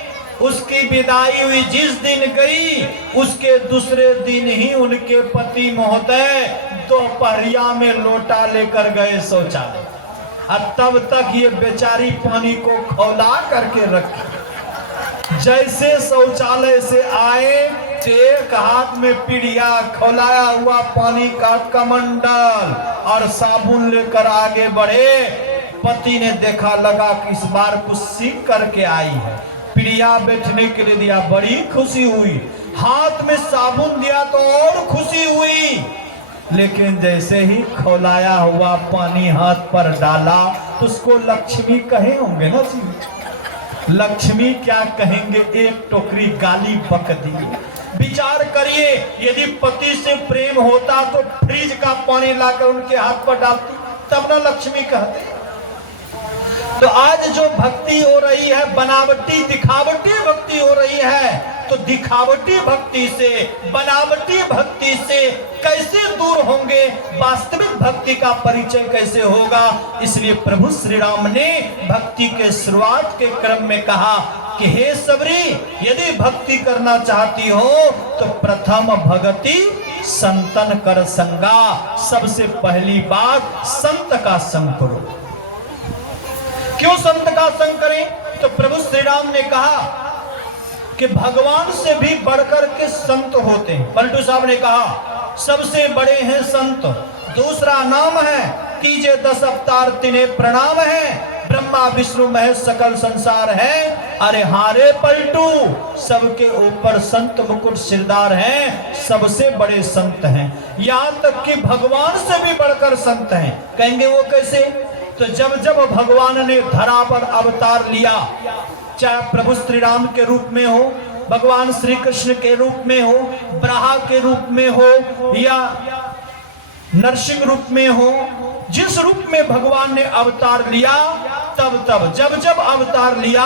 उसकी विदाई हुई। जिस दिन गई उसके दूसरे दिन ही उनके पति महोदय दोपहरिया में लोटा लेकर गए शौचालय। और तब तक ये बेचारी पानी को खौला करके रखी। जैसे शौचालय से आए तो एक हाथ में पीढ़िया, खौलाया हुआ पानी का कमंडल और साबुन लेकर आगे बढ़े। पति ने देखा, लगा कि इस बार कुछ सीख करके आई है। पीढ़िया बैठने के लिए दिया, बड़ी खुशी हुई। हाथ में साबुन दिया तो और खुशी हुई। लेकिन जैसे ही खौलाया हुआ पानी हाथ पर डाला तो उसको लक्ष्मी कहे होंगे ना जी। लक्ष्मी क्या कहेंगे, एक टोकरी गाली बक दी। विचार करिए, यदि पति से प्रेम होता तो फ्रिज का पानी लाकर उनके हाथ पर डालती, तब ना लक्ष्मी कहते। तो आज जो भक्ति हो रही है, बनावटी दिखावटी भक्ति हो रही है। तो दिखावटी भक्ति से, बनावटी भक्ति से कैसे दूर होंगे, वास्तविक भक्ति का परिचय कैसे होगा। इसलिए प्रभु श्री राम ने भक्ति के शुरुआत के क्रम में कहा कि हे सबरी, यदि भक्ति करना चाहती हो तो प्रथम भगति संतन कर संगा। सबसे पहली बात, संत का संग करो। क्यों संत का संग करें? तो प्रभु श्री राम ने कहा कि भगवान से भी बढ़कर के संत होते हैं। पलटू साहब ने कहा सबसे बड़े हैं संत। दूसरा नाम है कीजे 10 अवतार तिन्हें प्रणाम है। ब्रह्मा विष्णु महेश सकल संसार है। अरे हारे पलटू, सबके ऊपर संत मुकुट सिरदार हैं, सबसे बड़े संत हैं। यहाँ तक कि भगवान से भी बढ़कर संत हैं। कहेंगे वो कैसे? तो जब जब भगवान ने धरा पर अवतार लिया, चाहे प्रभु श्री राम के रूप में हो, भगवान श्री कृष्ण के रूप में हो, ब्रहा के रूप में हो या नरसिंह रूप में हो, जिस रूप में भगवान ने अवतार लिया, तब जब जब अवतार लिया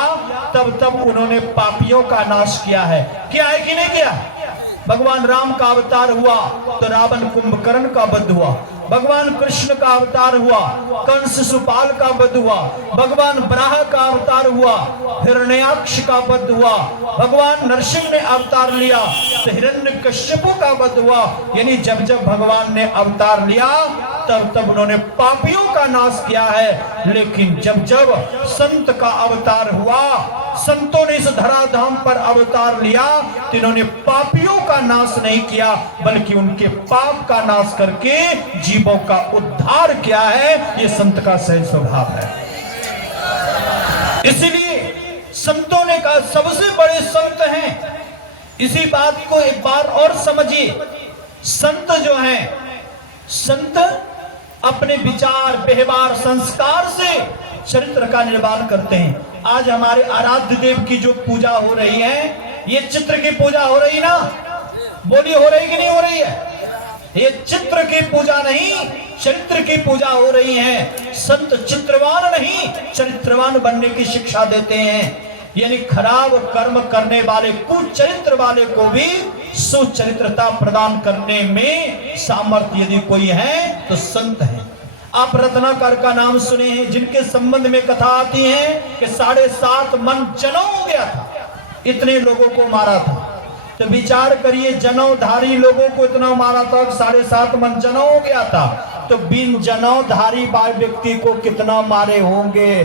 तब उन्होंने पापियों का नाश किया है। किया है कि नहीं किया? भगवान राम का अवतार हुआ तो रावण कुंभकर्ण का वध हुआ। भगवान कृष्ण का अवतार हुआ, कंस शिशुपाल का वध हुआ। भगवान ब्रहा का अवतार हुआ, हिरण्याक्ष का वध हुआ। भगवान नरसिंह ने अवतार लिया तो हिरण्यकश्यपु का वध हुआ। यानी जब जब भगवान ने अवतार लिया तब उन्होंने पापियों का नाश किया है। लेकिन जब जब संत का अवतार हुआ, संतों ने इस धराधाम पर अवतार लिया तो इन्होंने पापियों का नाश नहीं किया, बल्कि उनके पाप का नाश करके जीवों का उद्धार किया है। ये संत का सही स्वभाव है। इसलिए संतों ने कहा सबसे बड़े संत हैं। इसी बात को एक बार और समझिए। संत जो हैं, संत अपने विचार, व्यवहार, संस्कार से चरित्र का निर्माण करते हैं। आज हमारे आराध्य देव की जो पूजा हो रही है, ये चित्र की पूजा हो रही ना? बोली हो रही कि नहीं हो रही है? ये चित्र की पूजा नहीं, चरित्र की पूजा हो रही है। संत चित्रवान नहीं, चरित्रवान बनने की शिक्षा देते हैं। यानी खराब कर्म करने वाले, कुचरित्र वाले को भी सुचरित्रता प्रदान करने में सामर्थ्य यदि कोई है तो संत है। आप रत्नाकर का नाम सुने हैं, जिनके संबंध में कथा आती है कि 7.5 मन जनेऊ हो गया था, इतने लोगों को मारा था। तो विचार करिए, जनेऊधारी लोगों को इतना मारा था, 7.5 मन जनेऊ हो गया था, तो बिन जनेऊधारी व्यक्ति को कितना मारे होंगे।